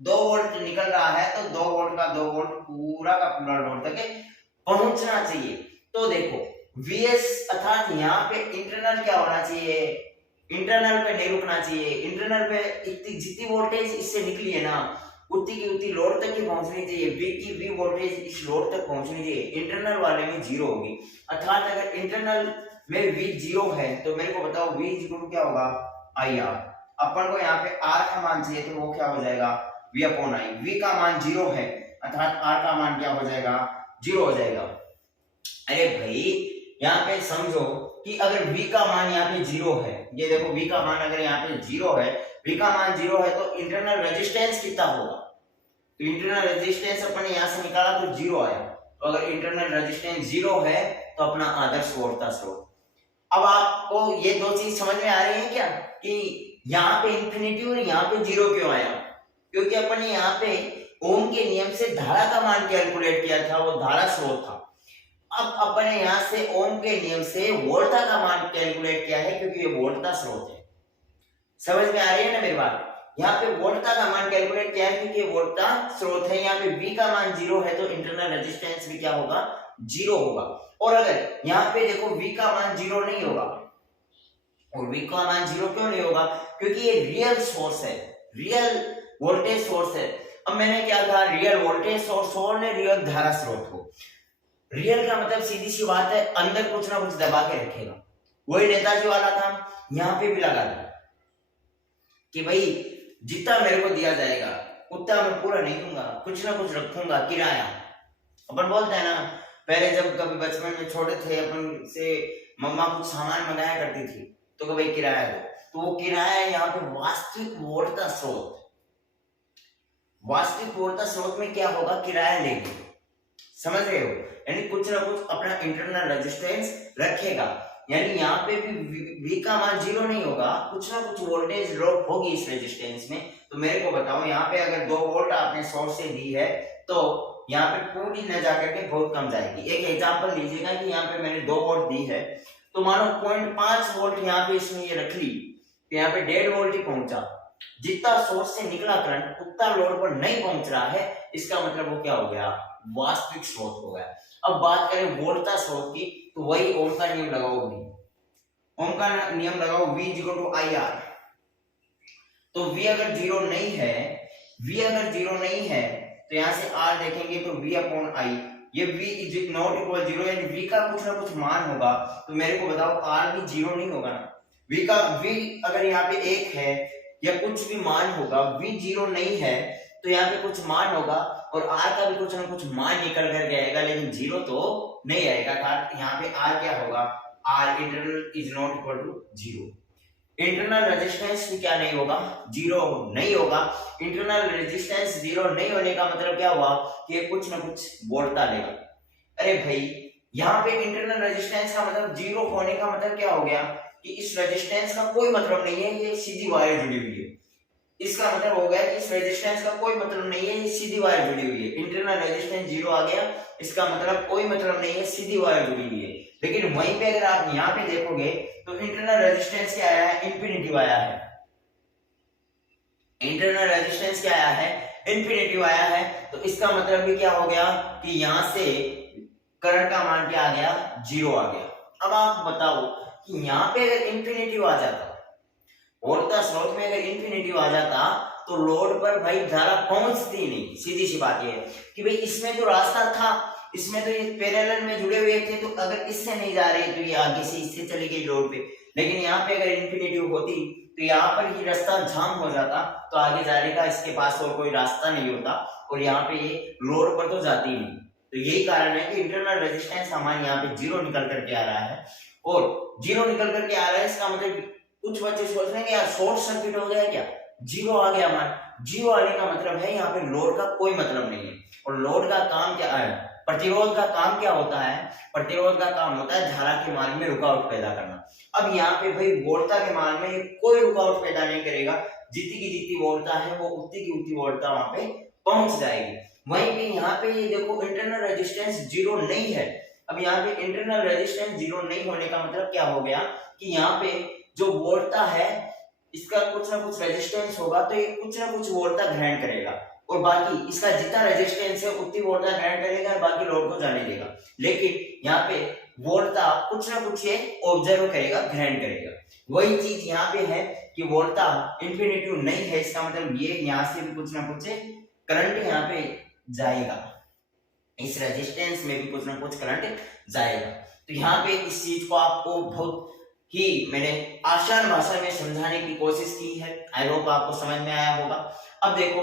2 वोल्ट निकल रहा है तो 2 वोल्ट का 2 वोल्ट पूरा का पूरा लोड तक पहुंचना चाहिए। तो देखो Vs अर्थात यहाँ पे इंटरनल क्या होना चाहिए, इंटरनल पे नहीं रुकना चाहिए, इंटरनल पे जितनी वोल्टेज इससे निकली है ना उतनी की उतनी लोड तक ही पहुंचनी चाहिए। V की V वोल्टेज इस लोड तक पहुंचनी चाहिए, इंटरनल वाले में 0 होगी। अर्थात अगर इंटरनल में V 0 है तो मेरे को बताओ V इक्वल क्या होगा, IR। अपन को यहाँ पे R का मान चाहिए तो वो क्या हो जाएगा, V/I। V का मान 0 है अर्थात R का मान क्या हो जाएगा, 0 हो जाएगा। अरे भाई यहाँ पे समझो कि अगर V का मान यहाँ पे 0 है ये देखो V का मान अगर यहाँ पे 0 है, V का मान 0 है तो इंटरनल रेजिस्टेंस कितना होगा? तो इंटरनल रेजिस्टेंस अपने यहाँ से निकाला तो 0 आया। तो अगर इंटरनल रेजिस्टेंस 0 है तो अपना आदर्श वोल्टा स्रोत। अब आपको ये दो चीज समझ में आ रही है क्या कि यहाँ पे इंफिनिटी और यहाँ पे 0 क्यों आया? क्योंकि अपन ने यहाँ पे ओम के नियम से धारा का मान कैलकुलेट किया था, वो धारा स्रोत था। अब अपन ने यहाँ से ओम के नियम से वोल्टा का मान कैलकुलेट किया है क्योंकि ये वोल्टा स्रोत है। समझ में आ रही है ना मेरी बात? यहाँ पे वोल्टा का मान कैलकुलेट किया है क्योंकि वोल्टा स्रोत है। यहाँ पे V का मान 0 है तो इंटरनल रेजिस्टेंस भी क्या होगा? 0 होगा। और अगर यहाँ पे देखो V का मान 0 नहीं होगा, और V का मान 0 क्यों नहीं होगा? क्योंकि ये रियल सोर्स है, रियल वोल्टेज सोर्स है। अब मैंने क्या कहा? रियल वोल्टेज सोर्स हो ने रियल धारा स्रोत हो। रियल का मतलब सीधी सी बात है अंदर कुछ ना कुछ दबा के रखेगा। वही नेताजी वाला काम यहाँ पे भी लगा दो कि भाई जितना मेरे को दिया जाएगा उतना मैं पूरा नहीं दूंगा, कुछ ना कुछ रखूंगा किराया। अपन बोलते हैं ना, पहले जब कभी बचपन में छोटे थे अपन से मम्मा कुछ सामान मंगाया करती थी तो कभी किराया दो, तो वो किराया यहाँ पे वास्तविक वोल्टा स्रोत, वास्तविक वोल्टा स्रोत में क्या होगा? किराया लेंगे। समझ रहे हो? यानी कुछ ना कुछ अपना इंटरनल रेजिस्टेंस रखेगा। यानी यहाँ पे भी V का मान 0 नहीं होगा, कुछ ना कुछ वोल्टेज ड्रॉप होगी इस रेजिस्टेंस में। तो मेरे को बताओ यहाँ पे अगर 2 वोल्ट आपने सोर्स से दी है तो यहाँ पे पूरी न जाकर के बहुत कम जाएगी। एक एग्जांपल लीजिएगा कि यहाँ पे मैंने 2 वोल्ट दी है तो मानो 0.5 वोल्ट यहाँ पे इसमें ये रख ली तो यहाँ पे 1.5 वोल्ट ही पहुंचा। जितना सोर्स से निकला करंट उतना लोड पर नहीं पहुंच रहा है, इसका मतलब वो क्या हो गया? वास्तविक स्रोत हो गया। अब बात करें वोल्टा स्रोत की तो वही ओम का नियम लगाओ, ओम का नियम लगाओ V = IR। तो V अगर 0 नहीं है, V अगर 0 नहीं है तो यहाँ से R देखेंगे तो V/I, ये V ≠ 0 यानी V का कुछ ना कुछ मान होगा। तो मेरे को बताओ R भी 0 नहीं होगा ना? V अगर यहाँ पे 1 है या कुछ भी मान होगा, V 0 नहीं है तो यहाँ पे कुछ मान होगा और R का भी कुछ ना कुछ मान निकल कर आएगा, लेकिन 0 तो नहीं आएगा। यहाँ पे R क्या होगा? R internal is not equal to 0। Internal resistance भी क्या नहीं होगा? 0 नहीं होगा। इंटरनल रेजिस्टेंस 0 नहीं होने का मतलब क्या हुआ कि कुछ ना कुछ वोल्टा लेगा। अरे भाई यहाँ पे इंटरनल रेजिस्टेंस का मतलब 0 होने का मतलब क्या हो गया कि इस रेजिस्टेंस का कोई मतलब नहीं है, ये सीधी वायर जुड़ी हुई है। इसका मतलब हो गया कि इस रेजिस्टेंस का कोई मतलब नहीं है, ये सीधी वायर जुड़ी हुई है। इंटरनल रेजिस्टेंस 0 आ गया, इसका मतलब कोई मतलब नहीं है, सीधी वायर जुड़ी हुई है। लेकिन वहीं पे अगर आप यहाँ पे देखोगे तो इंटरनल रेजिस्टेंस क्या आया है? इन्फिनिटी आया है। इंटरनल रेजिस्टेंस क्या आया है? इन्फिनिटी आया है। तो इसका मतलब भी क्या हो गया कि यहाँ से करंट का मान क्या आ गया? 0 आ गया। अब आप बताओ कि यहाँ पे अगर इन्फिनिटी आ जाता, वोल्टा स्रोत में अगर इन्फिनिटी आ जाता तो लोड पर भाई धारा पहुंचती नहीं। सीधी सी बात ये है कि भाई इसमें तो रास्ता था, इसमें तो ये पैरेलल में जुड़े हुए थे, तो अगर इससे नहीं जा रही तो ये आगे से इससे चली गई लोड पे। लेकिन यहाँ पे अगर इन्फिनिटी होती तो यहाँ पर ही रास्ता जाम हो जाता, तो आगे जाने का इसके पास और कोई रास्ता नहीं होता और यहाँ पे ये लोड पर तो जाती नहीं। तो यही कारण है कि इंटरनल रेजिस्टेंस हमारे यहाँ पे 0 निकल करके आ रहा है। और 0 निकल करके आ रहा है इसका मतलब कुछ बच्चे सोच रहे हैं यार शॉर्ट सर्किट हो गया क्या? 0 आ गया मान। 0 आने का मतलब है यहाँ पे लोड का कोई मतलब नहीं है। और लोड का काम क्या है? प्रतिरोध का काम क्या होता है? प्रतिरोध का काम होता है धारा के मान में रुकावट पैदा करना। अब यहाँ पे भाई वोल्टा के मान में कोई रुकावट पैदा नहीं करेगा, जितनी की जितनी वोल्टा है वो उतनी की उतनी वोल्टा वहां पे पहुंच जाएगी। वहीं पे यहाँ पे ये देखो इंटरनल रेजिस्टेंस 0 नहीं है। अब यहाँ पे इंटरनल रेजिस्टेंस 0 नहीं होने का मतलब क्या हो गया कि यहाँ पे जो वोल्टा है इसका कुछ ना कुछ रेजिस्टेंस होगा, तो ये कुछ ना कुछ वोल्टा ग्रहण करेगा और बाकी इसका जितना रेजिस्टेंस है उतनी वोल्टा ग्रहण करेगा और बाकी लोड को जाने देगा। लेकिन यहाँ पे वोल्टा कुछ ना कुछ ये ऑब्जर्व करेगा, ग्रहण करेगा। वही चीज यहाँ पे है कि वोल्टा इन्फिनिटी नहीं है, इसका मतलब ये यहाँ से भी कुछ ना कुछ करंट यहाँ पे जाएगा, इस रेजिस्टेंस में भी कुछ ना कुछ करंट जाएगा। तो यहाँ पे इस चीज को आपको बहुत ही मैंने आसान भाषा में समझाने की कोशिश की है। आई होप आपको समझ में आया होगा। अब देखो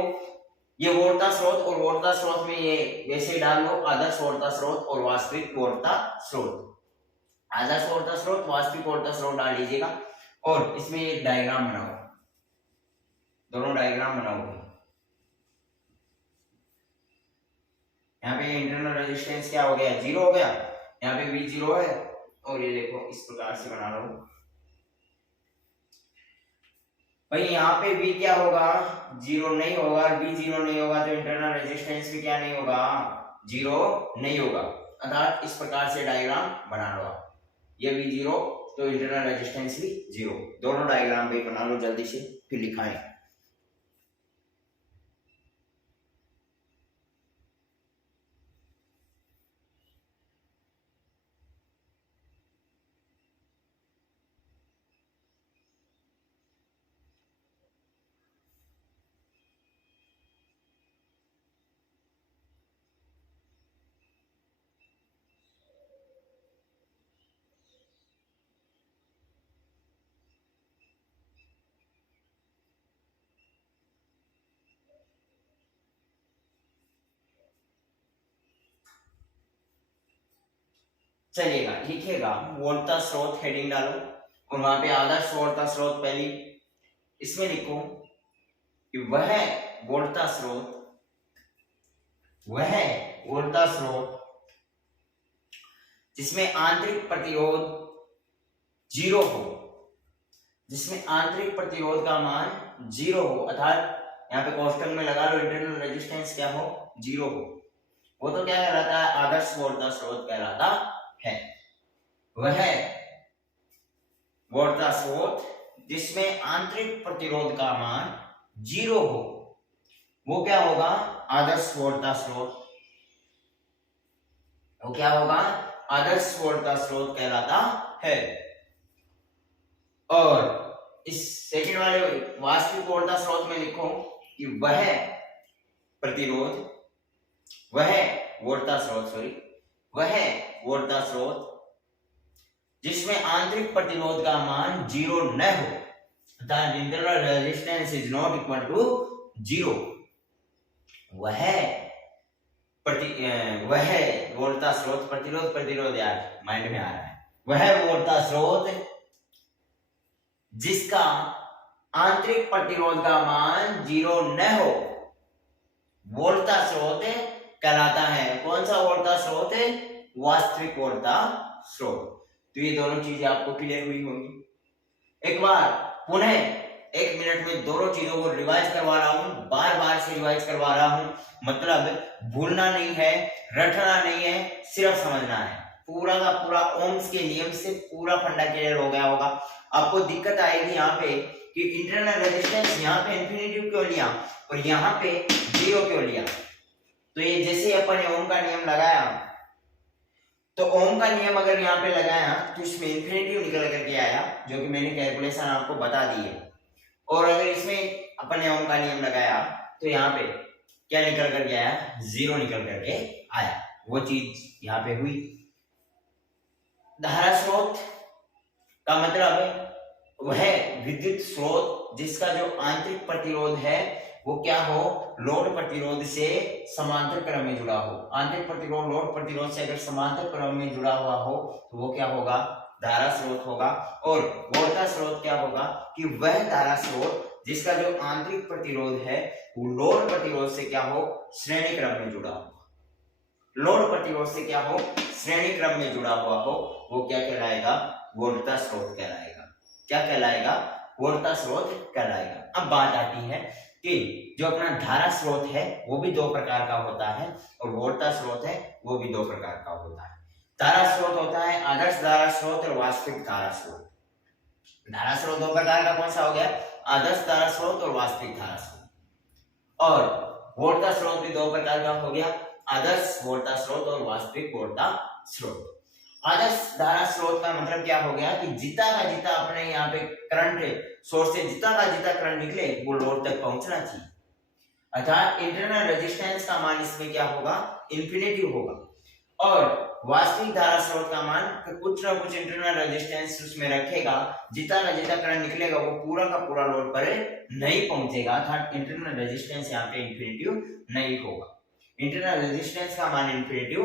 ये वोल्टा स्रोत और वोल्टा स्रोत में ये वैसे डाल लो आदर्श वोल्टा स्रोत और वास्तविक वोल्टा स्रोत। आदर्श वोल्टा स्रोत, वास्तविक वोल्टा स्रोत डाल लीजिएगा। और इसमें एक डायग्राम बनाओ, दोनों डायग्राम बनाओगे। यहाँ पे इंटरनल रेजिस्टेंस क्या हो गया, 0 हो गया, यहाँ पे भी 0 है, और ये देखो इस प्रकार से बना लो भाई। यहाँ पे भी क्या होगा, 0 नहीं होगा, और भी 0 नहीं होगा, तो इंटरनल रेजिस्टेंस भी क्या नहीं होगा, 0 नहीं होगा। अर्थात इस प्रकार से डायग्राम बना लो आप, ये भी 0 तो इंटरनल रेजिस्टेंस भी 0। दोनों डायग्राम भी बना लो जल्दी से, फिर लिखाएं। चलिएगा, लिखिएगा वोल्टा स्रोत, हेडिंग डालो, और वहां पे आदर्श वोल्टा स्रोत पहली, इसमें लिखो कि वह वोल्टा स्रोत, वह वोल्टा स्रोत जिसमें आंतरिक प्रतिरोध 0 हो, जिसमें आंतरिक प्रतिरोध का मान 0 हो, अर्थात यहाँ पे कोष्टक में लगा लो इंटरनल रेजिस्टेंस क्या हो, 0 हो, वो तो क्या कहलाता है, आदर्श वोल्टा स्रोत कहलाता है। वह वोल्टा स्रोत जिसमें आंतरिक प्रतिरोध का मान 0 हो, वो क्या होगा, आदर्श वोल्टा स्रोत। वो क्या होगा, आदर्श वोल्टा स्रोत कहलाता है। और इस सेकंड वाले वास्तविक वोल्टा स्रोत में लिखो कि वह प्रतिरोध, वह वोल्टा स्रोत, सॉरी, वह वोल्टा स्रोत जिसमें आंतरिक प्रतिरोध का मान 0 न हो, अर्थात internal resistance is not equal to 0, वह वोल्टा स्रोत, प्रतिरोध यार माइंड में आ रहा है, वह वोल्टा स्रोत जिसका आंतरिक प्रतिरोध का मान 0 न हो, वोल्टा स्रोत कहलाता है। कौन सा वोल्टा स्रोत है, वास्तविक वोल्टा स्रोत। तो ये दोनों चीजें आपको क्लियर हुई होंगी। एक बार पुनः 1 मिनट में दोनों चीजों को रिवाइज करवा रहा हूं, बार बार से रिवाइज करवा रहा हूं, मतलब भूलना नहीं है, रटना नहीं है, सिर्फ समझना है। पूरा का पूरा ओम्स के नियम से पूरा फंडा क्लियर हो गया होगा। आपको दिक्कत आएगी यहाँ पे कि इंटरनल रेजिस्टेंस यहाँ पे इंफिनिटी क्यों लिया और यहाँ पे 0 क्यों लिया। तो ये जैसे अपन ओम का नियम लगाया, तो ओम का नियम अगर यहाँ पे लगाया तो इसमें इंफिनिटी निकल करके आया, जो कि मैंने कैलकुलेशन आपको बता दी है। और अगर इसमें अपन ने ओम का नियम लगाया तो यहाँ पे क्या निकल करके आया, 0 निकल करके आया। वो चीज यहाँ पे हुई। धारा स्रोत का मतलब वह विद्युत स्रोत जिसका जो आंतरिक प्रतिरोध है वो क्या हो, लोड प्रतिरोध से समांतर क्रम में जुड़ा हो। आंतरिक प्रतिरोध लोड प्रतिरोध से अगर समांतर क्रम में जुड़ा हुआ हो तो वो क्या होगा, धारा स्रोत होगा। और वोल्टा स्रोत क्या होगा कि वह धारा स्रोत जिसका जो आंतरिक प्रतिरोध है वो लोड प्रतिरोध से क्या हो, श्रेणी क्रम में जुड़ा हो। लोड प्रतिरोध से क्या हो, श्रेणी क्रम में जुड़ा हुआ हो, वो क्या कहलाएगा, वोल्टा स्रोत कहलाएगा। क्या कहलाएगा, वोल्टा स्रोत कहलाएगा। अब बात आती है कि जो अपना धारा स्रोत है वो भी 2 प्रकार का होता है और वोल्टा स्रोत है वो भी 2 प्रकार का होता है। धारा स्रोत होता है आदर्श धारा स्रोत और वास्तविक धारा स्रोत। धारा स्रोत 2 प्रकार का कौन सा हो गया, आदर्श धारा स्रोत और वास्तविक धारा स्रोत। और वोल्टा स्रोत भी 2 प्रकार का हो गया, आदर्श वोल्टा स्रोत और वास्तविक वोल्टा स्रोत। आदर्श धारा स्रोत का मतलब क्या हो गया कि जितना का जितना अपने यहाँ पे करंट सोर्स से जितना का जितना करंट निकले वो लोड तक पहुंचना चाहिए। अर्थात इंटरनल रेजिस्टेंस का मान इसमें क्या होगा, इन्फिनिटी होगा। और वास्तविक धारा स्रोत का मान कुछ ना कुछ इंटरनल रेजिस्टेंस उसमें रखेगा, जितना का जितना करंट निकलेगा वो पूरा का पूरा लोड पर नहीं पहुंचेगा। अर्थात इंटरनल रेजिस्टेंस यहाँ पे इन्फिनिटी नहीं होगा, इंटरनल रेजिस्टेंस का मान इन्फिनिटी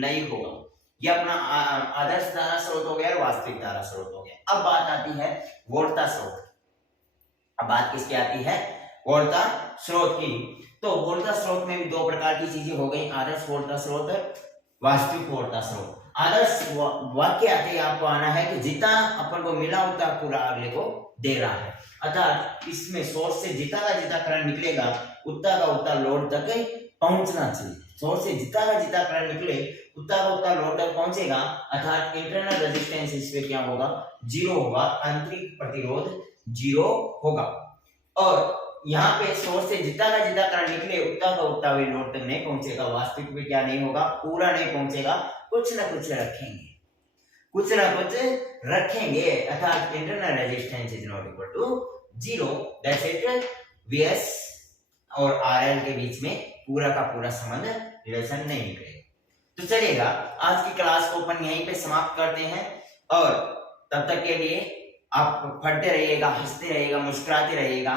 नहीं होगा। ये अपना आदर्श धारा स्रोत हो गया और वास्तविक धारा स्रोत हो गया। अब बात आती है वोल्टा स्रोत। अब बात किसकी आती है? वोल्टा स्रोत की। तो वोल्टा स्रोत में भी दो प्रकार की चीजें हो गई, आदर्श वोल्टा स्रोत, वास्तविक वोल्टा स्रोत। आदर्श वाक्य आते ही आपको आना है कि जितना अपन को मिला उतना पूरा अगले को दे रहा है, अर्थात इसमें सोर्स से जितना का करंट निकलेगा उतना का उतना लोड तक पहुंचना चाहिए। सोर्स से जितना का करंट निकले उतना का उतना लोड तक पहुंचेगा, अर्थात इंटरनल रेजिस्टेंस इसमें क्या होगा? जीरो होगा, आंतरिक प्रतिरोध जीरो होगा। और यहाँ पे सोर्स से जितना का करंट निकले उतना का उतना भी लोड तक नहीं पहुंचेगा, वास्तविक में क्या नहीं होगा? पूरा नहीं पहुंचेगा, कुछ ना कुछ रखेंगे, कुछ ना कुछ रखेंगे, अर्थात internal resistance is not equal to zero. That's it. VS और आरएल के बीच में पूरा का पूरा संबंध, रिलेशन नहीं निकलेगा। तो चलिएगा, आज की क्लास को अपन यहीं पे समाप्त करते हैं, और तब तक के लिए आप पढ़ते रहिएगा, हंसते रहिएगा, मुस्कुराते रहिएगा।